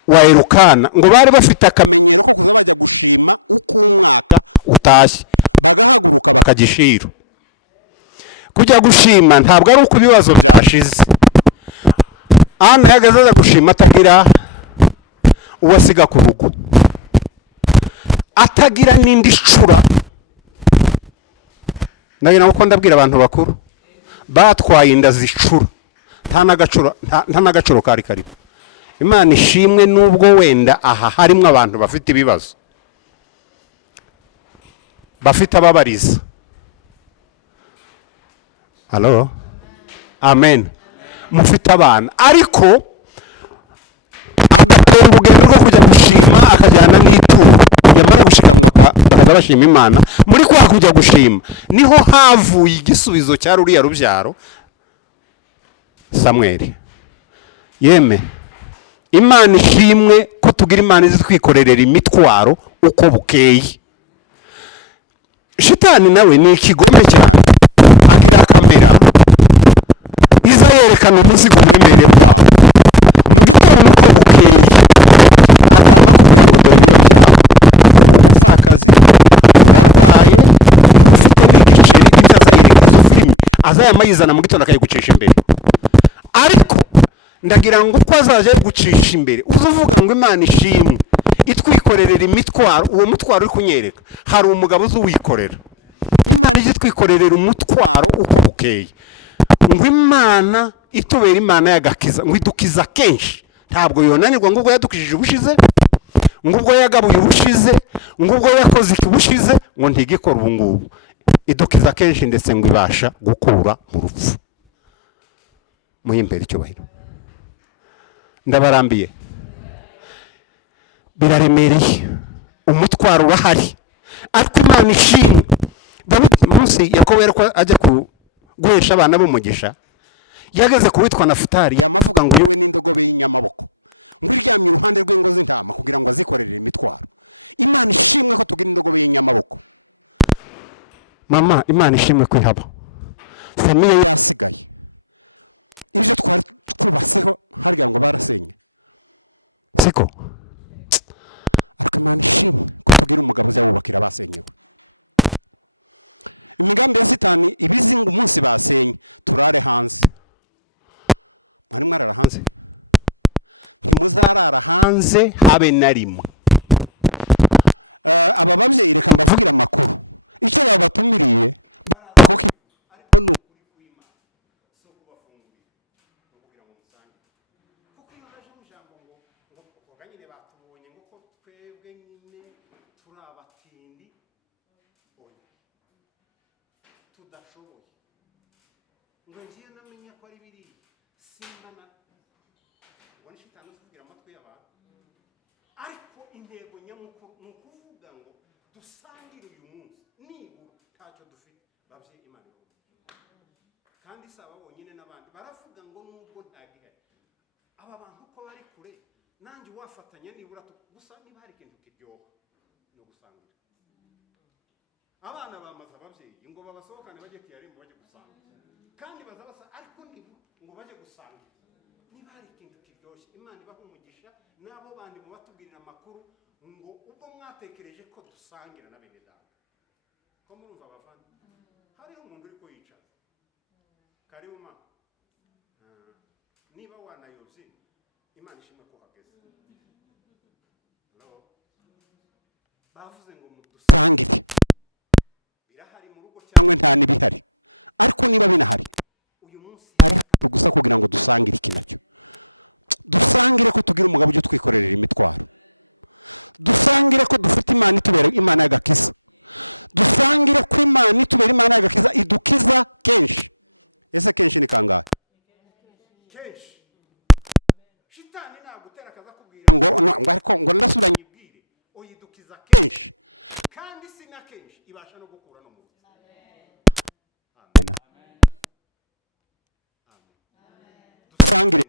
wa Elukana, ngo bari bafite akamenyero ko kuza bajya gushima uko umwaka utashye, bagahaguruka bakagishira. Kujya gushima ntabwo ari uko ibibazo byashize. Ana yagazaza gushima atagira uwasiga ku rugo, atagira n'indi icura. Ndagira ngo ndabwira abantu bakuru batwaye inda zicura, nta n'agaciro kari karimo. Imana ishimwe, nubwo wenda aha harimo abantu bafite ibibazo, bafite ababariza. Halo, amen. Mufite abana ariko agatera urugendo rwo kujya gushima akajyana n'ituro, yamara gushikanwa bakaza bashima Imana. Muri kwa kujya gushima niho havuye igisubizo cya ruriya rubyaro Samweli. Yeme, Imana ishimwe ko tugira Imana izi twikorerera imitwaro uko bukeye. Shitani nawe ni ikigome cyane, agira kamera iza yerekana umuzigo uburemere bwawe. Mu gitondo uko bukeye atamba kugira ngo dore ibiro byawe, ubupfakazi, urarwaye, ufite n'igiceri, ibyo azayereka izo filimi azayamayizana mu gitondo akayigucisha imbere. Ariko ndagira ngo uko azaje gucisha imbere uzuvuga ngo Imana ishimwe itwikorerera imitwaro, uwo mutwaro uri kunyereka hari umugabo uzuwikorera. Imana ije twikorerera umutwaro uko bukeye, ngo Imana itubera Imana y'agakiza, ngo idukiza kenshi. Ntabwo yonanirwa ngo ubwo yadukijije ubushize, ngo ubwo yagabuye ubushize, ngo ubwo yakoze ubushize, ngo ntigikora ubu ngubu. Idukiza kenshi ndetse ngo ibasha gukura mu rupfu. Muhimbere icyubahiro. Ndabarambiye, biraremereye, umutwaro urahari, ariko Imana ishimwe. David munsi Yakobo yariko ajya guhesha abana b'umugisha, yageze kuwitwa Nafutali, yamavuga ngo yewe n'indogobe y'inyamaboko, ngo iryamye iruhande rw'ingo z'intama kugira ngo azikorere imitwaro. Imana ishimwe ko tugira indogobe y'inyamaboko. Mama, Imana ishimwe ko ihaba. Famiye yasigaye, ibyo twari twubaseho harya ngo barasenye, siko? Ariko Imana ishimwe ko tugira umugabo uzabubakira basenyewe. Imigambi ya Satani ibizi ngo umunsi basenye turare hanze. Mwari mwarara hanze? Ntimuzarara hanze habe na rimwe. Aba babyeyi reka mbavugira amakuru, icyo babatumiriye ariko no tudashoboye ngo ngiye namenya ko ari biri simbana ngo nishitano kugira amatwi y'abantu. Ariko intego nyamukuru ni ukuvuga ngo dusangire uyu munsi nibura ntacyo dufite babye Imana iruhu. Kandi saba bonyine n'abandi baravuga ngo nubwo ntagihari aba bantu ko bari kure nanjye wafatanya nibura gusa niba hari ikintu kiryoha no gusangira. Abana bamaze ababyeyi ngo babasohokane bajye kiyarimo bajye gusanga, kandi bazabasa ariko ngo bajye gusanga. Niba hari ikintu kiryoshye Imana ibaha umugisha n'abo bandi mu batubwirira amakuru ngo ubwo mwatekereje ko dusangira na bene data. Ko murumva abavandi hariho umuntu uri ko yicaza karibu mama, niba wanayobye Imana ishimwe ko hageze. Bavuze ngo dusangire, birahari mu rugo cyangwa nta nibihari, ariko niba binahari uyu munsi hari gusa kugira ngo dusangire iki nacyo. Dusangire ko tugira umugabo ujye twikorerera imitwaro, dusangire ko dufite Imana itubera Imana y'agakiza, dusangire ko Imana itubera Imana y'agakiza idukiza kenshi. Ese kenshi ni kangahe? Kenshi. Shitani nagutera akaza kubwira ngo ariko ngo ndasubiranye ibwire oyidukiza kenshi, kandi sina kenshi ibasha no gukura no mu. Amen. Amen. Dusangire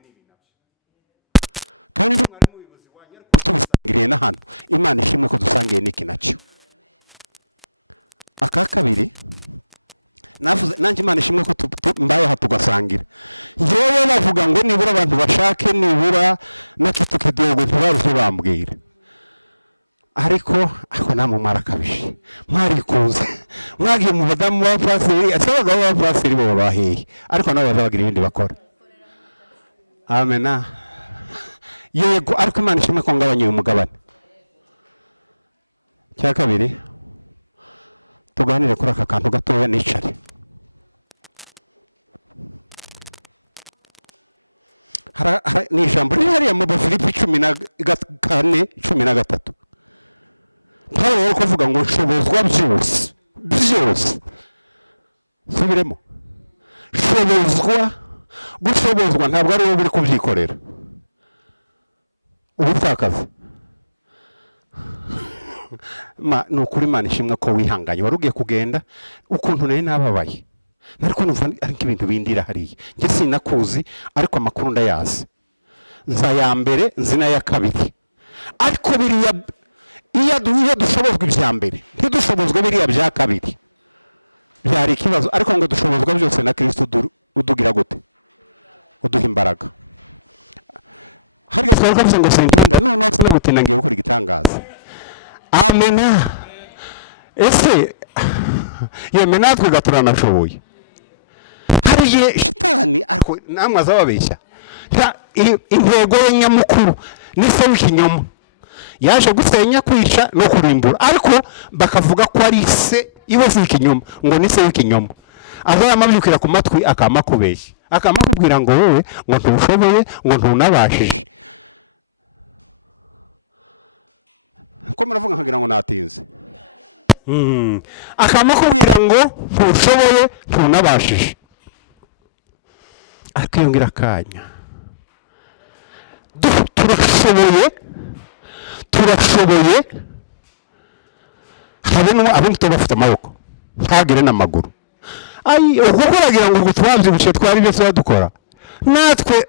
kandi mwari mu bibuzi wanya ariko tubisangiriye na hano. Imana ishimwe ko dusangiye n'iki nacyo. Aka kabiri navuze nanjye Imana ishimwe ko mbaye ha tugasangira. Yewe bavuga ngo nibura abantu bashake nibura nakitu kidogo ntibaruze bambwira, ariko ako namwe mwarakabishe mwarikuze mwagiye mu badamu ba pasiri asabaga ba pasiri bo bahehe, ariko nabo bazabagira ibindi bakora. Amen. Yego, ariko Imana ishimwe ko ngabanye umugabane. Cya kabiri tuganire kuri aka kantu gatoya nicare. Ni ijambo riri hariya mu Bafilipi 14:13. Pawulo ari kuvuga ngo nshobozwa byose byose. Subiremo. Gushobozwa ntabwo ari wowe uri kubyikorera. Ubupfakazi. Ni ukuri Imana ishimwe ko wihanganye. Wari ugiye kugenda ukuntu nari nababaye. Nariko numva ari nk'ibintu bindira hariya. Njye sinakuzi ariko amakuru ndayazi. Nza ya mbere nzi na ya kabiri. Ariko biriya iyo dushobozwa ibya mbere ntidushobozwe biriya bya kabiri. Byari ikibazo ariko ngo dushobozwa byose na Kristo udugira gute? Uduha imbaraga. Hariya twakavuze ngo sintinda none sinagutinda ngiye gukora igitangaza. Amena. Ese yeme natwe gaturanashoboye. Hariye shitani ariko namwe azababeshya. Intego ye nyamukuru ni se w'ikinyoma. Yaje gusenya kwica no kurimbura ariko bakavuga ko ari se iwe w'ikinyoma ngo ni se w'ikinyoma. Azayamabyukira ku matwi akamakubeshya. Akamakubwira ngo wowe ngo ntushoboye ngo ntunabashije. Ko muravuga nkagira ngo natinze. Akamakubwira ngo ntushoboye ntunabashije. Ariko yongera akanya. Turashoboye abandi bafite amaboko ntagire n'amaguru. Ubwo kuragira ngo gutwabye buce twari byo dukora natwe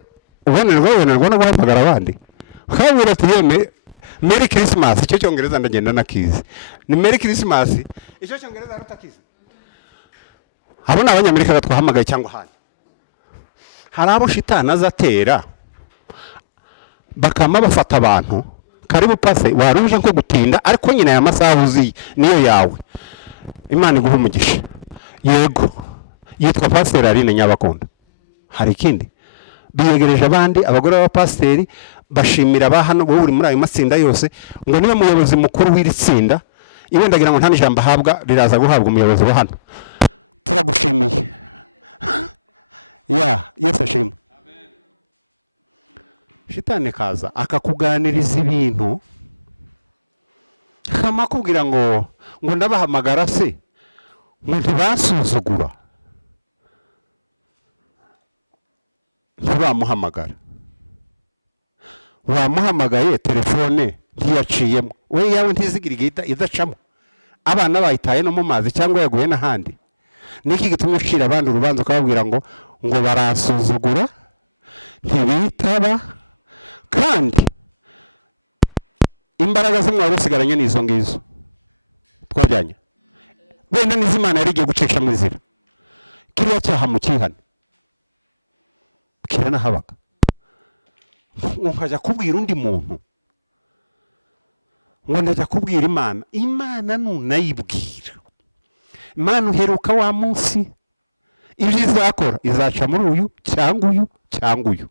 ubonerwa no guhamagara abandi kabura ati yeme Merry Christmas. Icyo cyongereza ndagenda nakizi ni Merry Christmas. Icyo cyongereza rutakizi abo n'abanyamerika batwahamagaye cyangwa handi. Hari abo shitani azatera bakama bafata abantu karibu pase waruje nko gutinda ariko nyina ya masaha uzi niyo yawe. Imana iguha umugisha. Yego yitwa Pastor Aline Nyabakunda. Hari ikindi biyegereje abandi abagore b'abapasteri bashimira bahano bo uri muri ayo matsinda yose ngo niwe muyobozi mukuru w'iri tsinda. Iwe ndagira ngo nta n'ijambo ahabwa riraza guhabwa umuyobozi wa hano. Turagushimiye. Yesu ashimwe. Shitani kaza akakuganiriza ibintu kamakubwira ngo ndabahamagara se ngo ntibasuzugura. Ntibamuhamagara. Wamuhamagaye telefone ntiyaciyemo. We yawe ntizigirigita idacamo. Abana bayitaye no mu mazi cyangwa yaguye n'ahandi. Niki gitumye ushira abandi urubanza ukababwira ngo barasuzugura ntibitaba kandi imbaraga z'umwaro usigaranye n'izo ngizo twajyanye. Wenda n'Imana yari igiye gucisha mu izira. Kiriya cyaha mu kihana. Kirana habaga. Nkajya kubwira undi muntu. Ngo ndajya kubwira Imana. Imana nunayibwira. Imana uheruka wa munsi. Ibyo izakora izaca muri uyu cyangwa uyu.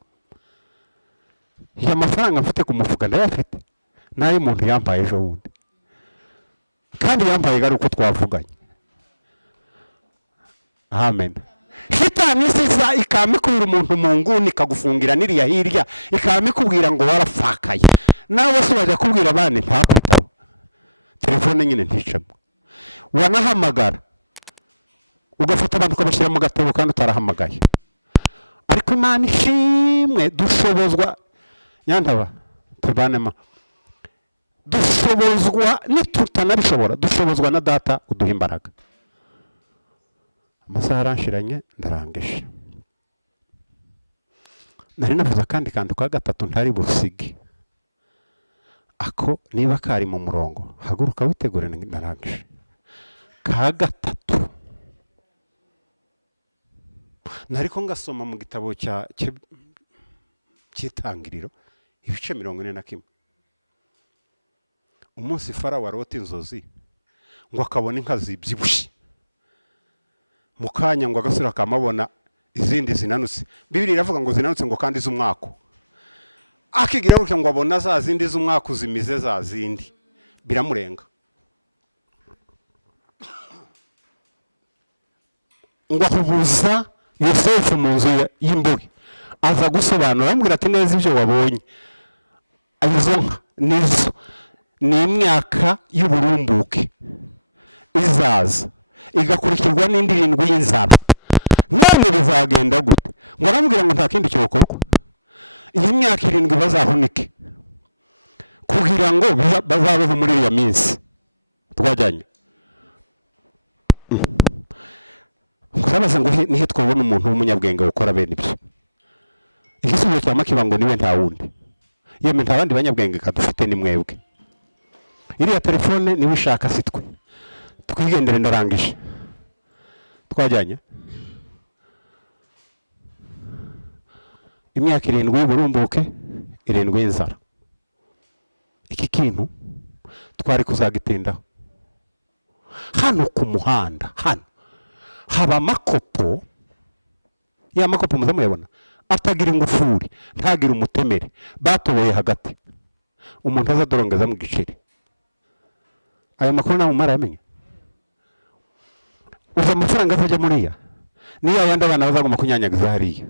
Ya mafaranga mfite ku mufuka ndayafite. Nayo umuntu yambaye ejo bundi. Kandi yambaye gari uko twavuganye. Amen. Shitani siza ikamikubira umuntu mu nguni ikagufungira niriya hirya ikamikubwira ngo warafakaye. Nawe se wajya kubwira abandi ntakwitaba. Telefone nyine nticamo. Wanahamagara. Ugafata abantu ukabashyira mu gatebo kandi utarahamagaye. Ariko Imana ishimwe dushobozwa nyandaba tubanema. Dushobozwa nitutanabishobora dushobozwa na data uduha imbaraga. Amasaha aranshiranye ndarangije. Nari navuze kandi ka gatatu ntari busige. Ako niba kari mu murongo haguruka witegure ndarangije. Ka gatatu nariko ngasoma mu gitabo cy'itangiriro ibice 41. Umunsi Farawo arota inzozi ngo akabona inka zibyibushye. Mukanya ngo agasura kamabona izindi zinanutse. Bibiliya iravuga ngo zinanutse ngo kandi z'umwako. Akigira gutya ngo abona za zindi z'umwako zimize za zindi. Biramurenga. Ngo ahubuza Yosefu mu nzu y'imbohe. Aza gusobanura amubwira ati neza ibyo wabonye. Izo nka nizo ni imyaka y'uburumbuke izaza igakurikirwa n'indi 7 y'inzara. None bizagenda gute? Ngo arambwira ngo nta kindi cyokorwa. Iyi myaka 7 bazahunike kugira ngo bazabeho muri iyo minsi twajyanye. Kuzabaza ngo nihe twabona umuntu w'umunyabwenge ukora bene ibyo. Igisubizo cya Makiba ngo niwe nta wundi. Yeme nta bandi banyabwenge kadufite ni mwebwe. Iriya telefone niwe ishaka sitwe. Twigendere ndarangije. Twajyanye. Imyaka 7 y'uburumbuke, 7 y'inzara. Iki kintu twari kuzagitindaho. Hano ku muhanda, hano haba makopo, ya makopo muzamuyabona, atagira ingufuri, ntagira umutemere, batoboye hagati. Umuntu azadorongeza mu giceri. Aya makuru nawe maramenye. Uza amafaranga azajya muri ya. Ni ya yandi abana bazagomba kunyanyagiza hariya.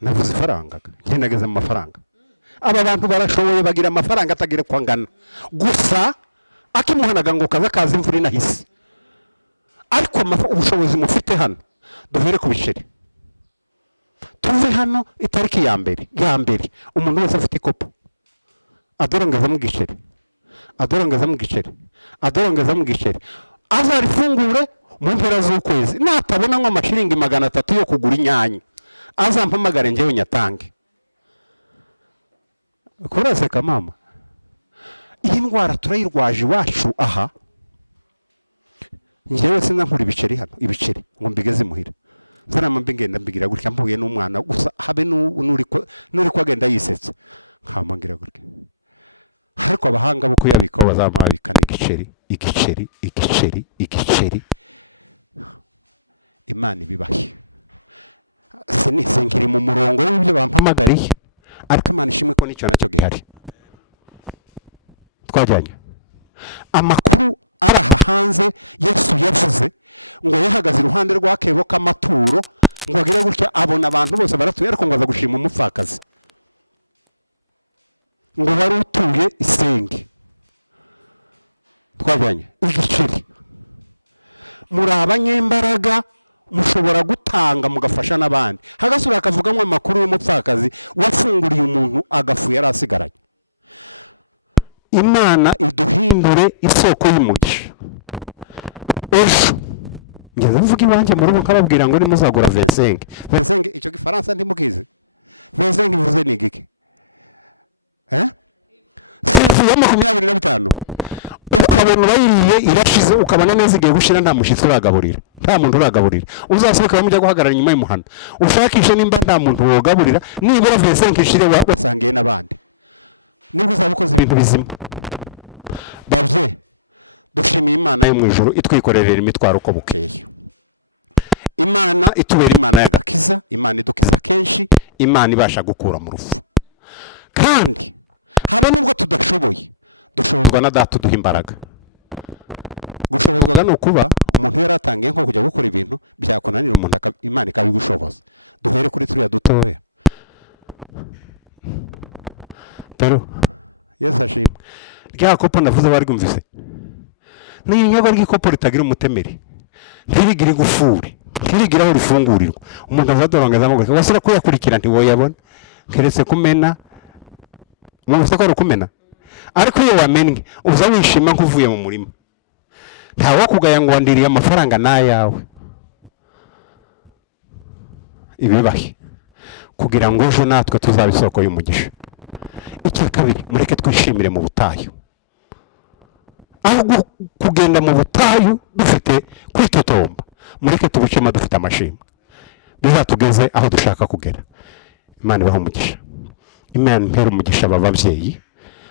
Navuze ifaranga, ngendageze mu mafaranga. Aba bantu barashoboye bagira amafaranga atagire kwangana. Gusa akimuhanaga ngo kaza imvura inahise. Ariko ubushobozi mufite hano duhere ku biceri. Tuve hano itariki ya mbere umuntu wese afite ikopo adorongeza mu giceri, adorongeza mu giceri, adorongeza mu giceri, azarifungure mu mpera z'ukwezi. Natabona nko amashiringi 300 yo kugura inyanya, azampamagare njyewe nyatange. Kuraseka mama, iyi ndwara turayirwaje iwacu aha. Njyewe sinza nkura ibiceri hano, ibiceri ngo mbigeze muhira. Zarama mbingenda mbigira gutya mpuye n'umwana gusa habe nuri kwagenda yisetsa. Nkamangira gutya. Ariko abahanga bo kuyabika bazamabika igiceri. Imana ibibahe. Sinkiri mu murongo w'ibyo bampamagariye. Ariko Imana ishimwe ko nicyo nacyo gihari. Twajyanye. Amakuru araha hanze Yesu yavuze ngo yahagaze iruhande rw'akebo k'amaturo ngo agira gutya abona abantu bose baratuye ariko ngo aza gushima umupfakazi. Ngo bari utuye isenge. Twajyanye igiceri. Muri abanyembaraga mushobora gutanga mugafasha n'abandi. Hagasura akavugamwe amakuru y'umupfakazi wafunguriye umuntu agafu yari asigaranye. Imana iduhindure isoko y'umugisha. Ejo ngeze mvuga iwanjye mu rugo nkababwira ngo nimuzagura 25 icyo gifaransa ndimukize. 25 bivuze ni gike? Sifu ya 25 ukabona bayiriye irashize ukabona neza igiye gushira nta mushitsi uragaburira, nta muntu uragaburira. Uzasubika bamujya guhagarara inyuma y'umuhanda ushakishe nimba nta muntu wogaburira, nibura 25 ishire wasangiye n'abandi. Nibwo uzabukoze ibintu bizima. Bavye dushimiye Imana yo mu ijuru itwikorerera imitwaro uko bukeye. Imana itubera Imana y'agakiza, Imana idukiza kenshi, Imana ibasha gukura mu rufu. Kandi habe nubwo tudashoboye dushobozwa na Data uduha imbaraga. Gushobozwa no kuba umuntu yaratangiye nko kujya gukora ibintu byakonanira umuntu Imana ikabigushoboza. Duhere kuri turiya dutoya. Pero Yesu ashimwe. Rya kopo navuze barigumvise. Ni nyago rw'ikopo ritagira umutemeri. Ntirigira igufuri. Ntirigira aho rifungurirwa. Umuntu azadorongeza amaguru. Wasira kuyakurikira ntiwoyabona. Keretse kumena. Mwumva ko rukumena. Ariko iyo wamennye uza wishima nkuvuye mu murima. Nta wakugaya ngo wandiriye amafaranga nayawe. Ibibahe. Kugira ngo ejo natwe tuzabisoko y'umugisha. Icya kabiri mureke twishimire mu butayu. Aho kugenda mu butayu dufite kwitotomba, mureke tubucema dufite amashimwe. Bizatugeze aho dushaka kugera. Imana ibahe umugisha. Imana impera umugisha ababyeyi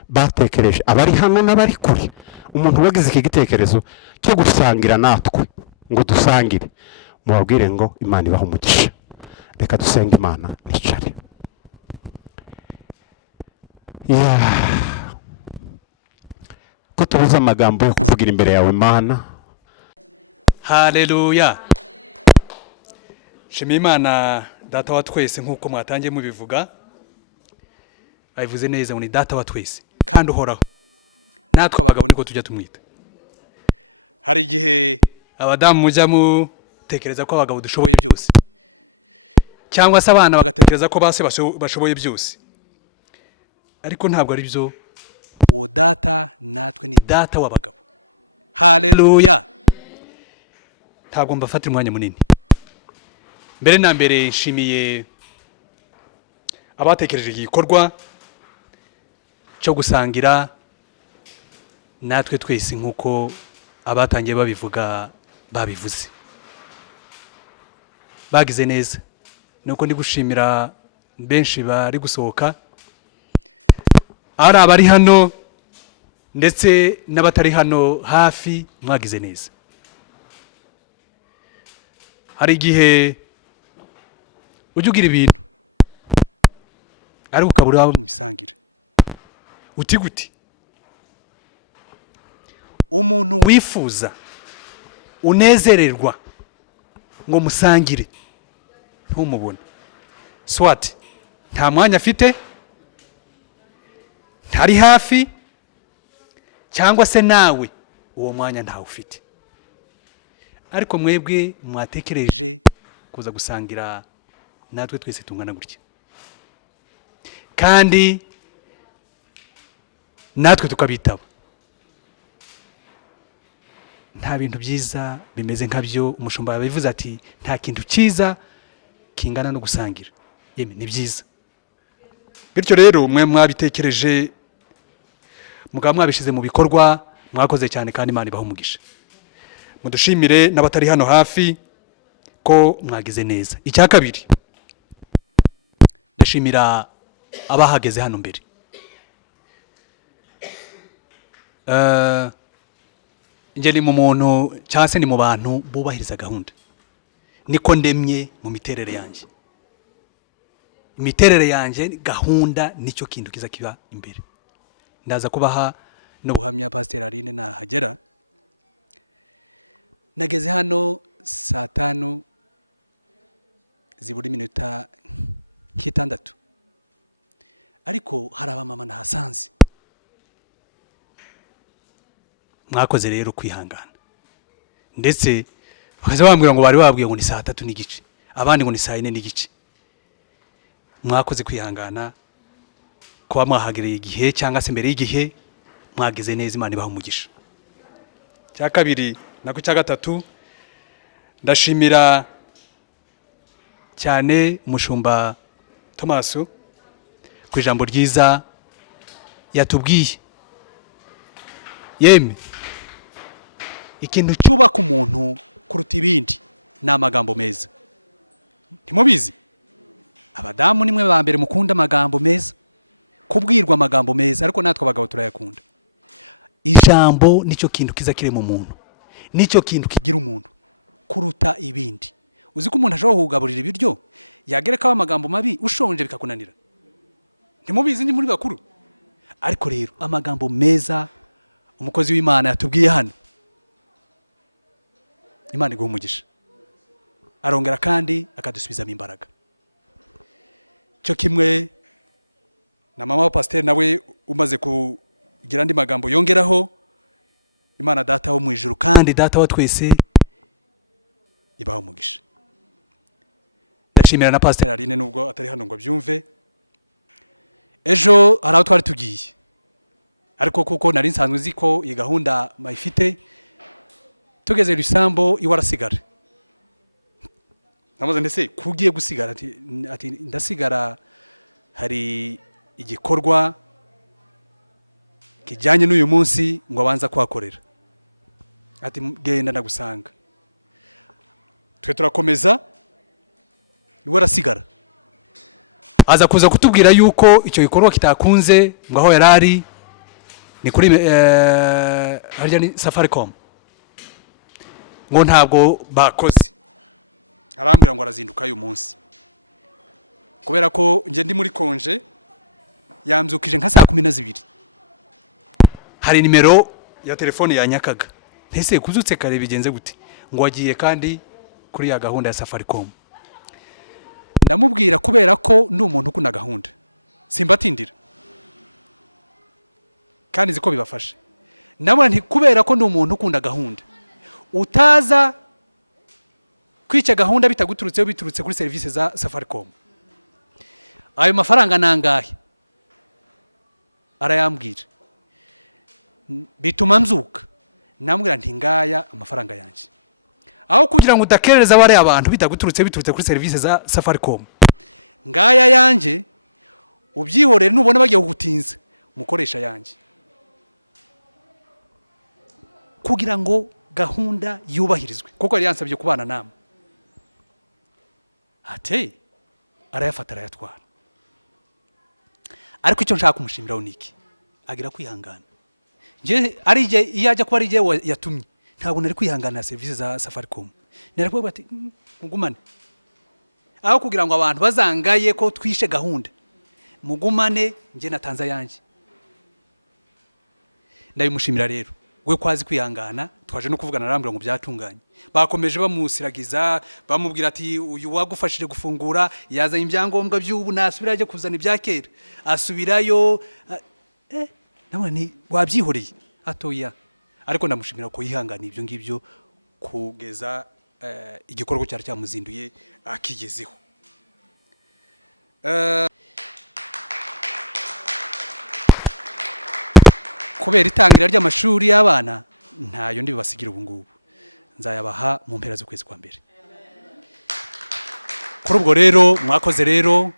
batekereje abari hano n'abari kure. Umuntu wagize iki gitekerezo cyo gusangira natwe ngo dusangire, mubabwire ngo Imana ibahe umugisha. Reka dusenge Imana nicare. Ko tubuze amagambo yo kuvugira imbere yawe Imana. Haleluya. Shima Imana Data wa twese nkuko mwatangiye mubivuga. Ayivuze neza ngo ni Data wa twese kandi uhoraho. natwe abagabo niko tujya tumwita. Hari igihe abadamu mujya mutekereza ko abagabo dushoboye byose, cyangwa se abana bagatekereza ko base bashoboye byose, ariko ntabwo ari byo. Uwo data natwe ni data w'abagabo. Haleluya. Ntabwo mbafatira umwanya munini. Mbere na mbere nshimiye abatekereje igikorwa cyo gusangira natwe twese nk'uko abatangiye babivuga babivuze. Bagize neza. Nuko ndi gushimira benshi bari gusohoka, ari abari hano ndetse n'abatari hano hafi, mwagize neza. Hari igihe ujya ugira ibintu ariko ukabura abo mubisangira. Uti gute? Umuntu wifuza unezererwa ngo musangire ntumubone. Swat nta mwanya afite, ntari hafi, cyangwa se nawe uwo mwanya ntawe ufite. Ariko mwebwe mwatekereje kuza gusangira natwe twese tungana gutya, kandi natwe tukabitaba. Nta bintu byiza bimeze nkabyo. Umushumba yabivuze ati nta kintu cyiza kingana no gusangira. Yeme ni byiza. Bityo rero mwe mwabitekereje, mugaba mwabishize mu bikorwa, mwakoze cyane kandi Imana ibaha umugisha. Mudushimire n'abatari hano hafi ko mwagize neza. Icya kabiri, ndashimira abahageze hano mbere. Nje ni mu muntu cyangwa se ni mu bantu bubahiriza gahunda. Niko ndemye mu miterere yanjye. Imiterere yanjye, gahunda nicyo kintu kiza kiba imbere. Ndaza kubaha n'ubuhamya Pastor Aline nahagera. Nageze hano saa 5 zibura iminota nk'itandatu, ariko hari abamama nahasanze. Mwakoze rero kwihangana, ndetse bakaza bambwira ngo bari babwiye ngo ni saa 3 n'igice, abandi ngo ni saa 4 n'igice. Mwakoze kwihangana kuba mwahagereye igihe cyangwa se mbere y'igihe. Mwagize neza, Imana ibaha umugisha. Cya kabiri nako cya gatatu, ndashimira cyane umushumba Thomas ku ijambo ryiza yatubwiye. Yeme ikintu cyubaka umuntu kuruta ibindi ni amagambo meza. Ntimubizi? Abadamu nimwe ba mbere mukunda amagambo meza, kubwirwa amagambo meza, ariko natwe abagabo turayakunda. Ijambo nicyo kintu kiza kire mu muntu, nicyo kintu kigira umuntu kuruta ibindi. Uzi ko umuntu ashobora kugaburira ibiryo yagerekaho amagambo mabi, ushonje bikakunanira. Ntimubizi ndi muri bakuru? Ariko rero amagambo meza umukozi w'Imana yatubwiye hano, Imana iguha umugisha. Arongera kandi akadusubizamo imbaraga. Cyo kimwe na mama wa pasteur nawe umaze kugira andi magambo yongeraho. Imana data wo mu ijuru kandi data wa twese ibaha umugisha. Ndashimira na Pastor Aline nubwo atari hano ngo byumve. Ejo hari aho twari tugiye, ariko kuko nari nsanzwe nzi ko iyi gahunda mayifite, tugeze Rusambo iwarasigara. Namaze ndetse kugiye gusigara, ati ndasigara, hari igikorwa kijyanye n'uyu munsi ngo abanza kwakorera. Ati genda ndagusanga. Twe turakomeza, iwe arasigara. Aza kuza kutubwira yuko icyo gikorwa kitakunze, ngo aho yarari ni kuri harya ni Safaricom, ngo ntabwo bakoze. Arambwira ngo arazinduka uyu munsi, kubera ko nje ndi muri konje. Yamzukije nka saa 12. Hari nimero ya telefone yanyakaga. Ntese kuzutse kare bigenze gute? Ngo wagiye kandi kuri ya gahunda ya Safaricom. Ndamubwira kubera ko ndi umuntu ukunda gahunda, simbatindira kandi ziko bibafasha. nabona nti kubera ko ndi umuntu ukunda gahunda utaza kwica gahunda bitaguturutseho biturutse kuri serivisi za Safaricom. Ayo mafaranga nangahe arayambwira, bituma mzuka namubwira nti ngaya amafaranga yanjye, aho kugira ngo udakerereza bari abantu bitaguturutse biturutse kuri serivisi za Safaricom. Ngaya yanjye ubyihorere, nubona bagiye kugutinza mukoresha yanjye, kugira ngo gahunda yubahirizwe, kuko yari yansabye kubana namwe. Ate arayafata arayatwara, ariko icyo nshaka kumushimiraho niki, agira kwihangana. Nje ari je iyaje kuba ari je yatumye, ntabwo nari kwihangana serivisi za Safaricom. Narakuvuga ati mugumane, aho kugira ngo abantu bazangaye ko twishe gahunda, mugumane nje natanza yanjye. Ndabimushimira rero, we kwazi kwihangana. Twaje no kuvugana narambira ngo byatunganye, bakomeje bamusiragiza bamubwira ati uyu wagufashije gufungura yazanye ibyangombwa by'ubu, nasubira aje kuzana ibya kera, asubirayo. Namwe ni wabyihoreye atoya, ariko ndamushimira ko yihangana ibyo ngibyo kugeza igikorwa cyari cyamuzinduye akigezeho. Kubera itangira ry'amashuri y'abana ntayo ndi bibasigira ubu ngubu, nzayabaha mu mpera z'ukwezi kwa mbere. Kuri ubwo rero mwakoze rero,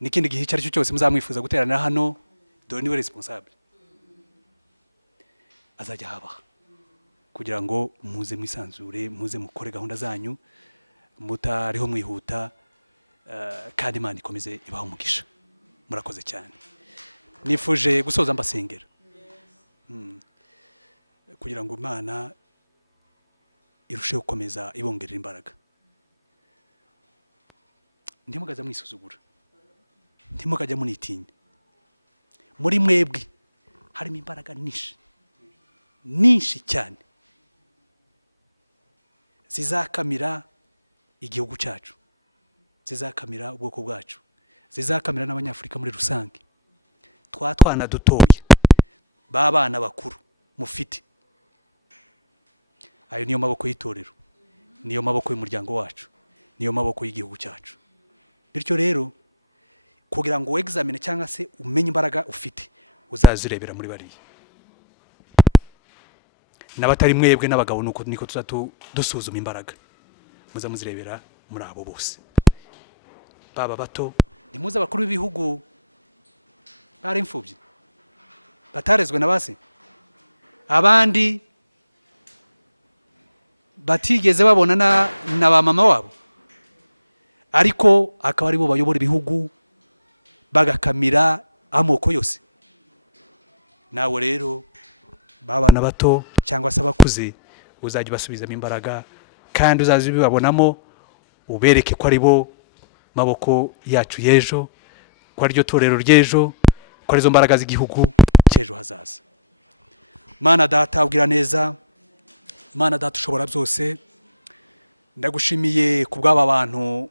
n'ikindi gihe cyari cyo cyose muzamwifuza guteranira hano, dore niwe responsable azajya habaha, kugira ngo muze mwisanzure, muze mukore gahunda zanyu mutariho mwihuta, kandi Imana ikomeze ibaho umugisha. Murakoze cyane. Nifuje gusoza mbasengera kugira ngo Imana irusheho gukomeza ibongerera imbaraga. Ntimugaze mwisuzugura, ntimukajya munitinya. Muri mwebwe harimo imbaraga nyinshi cyane zizakamira igihugu cyacu, zizakamira ubwoko bwacu, zizakamira n'Abanyafurika muri rusange. Twatwana dutoye, babana bakuru mufite, ayo niyo maboko y'itorero, niyo maboko y'umuryango wacu, niyo maboko y'igihugu cyacu. Bityo rero kugira ngo examine cyangwa se umenye imbaraga ufite, uzazirebera muri bariya. N'abatari mwebwe n'abagabo niko dusuzuma imbaraga, muza muzirebera muri abo bose, baba bato. Nimuze abakuru b'ibihugu bari imfubyi batarezwe na base, abandi batigeze babona na ba mama wabo, ariko akaba ari bo bayobora ibihugu bagakamira amoko yose. Nawe rero babana bato cyangwa se abakuze, uzajya basubizamo imbaraga, kandi uzazi bibabonamo, ubereke ko ari bo maboko yacu y'ejo, ko ari ryo torero ry'ejo, ko ari zo mbaraga z'igihugu cy'ejo hazaza. Mana Data ubwira neza, Mana Data ushobora byose, ndagushimiye ku bw'aba bantu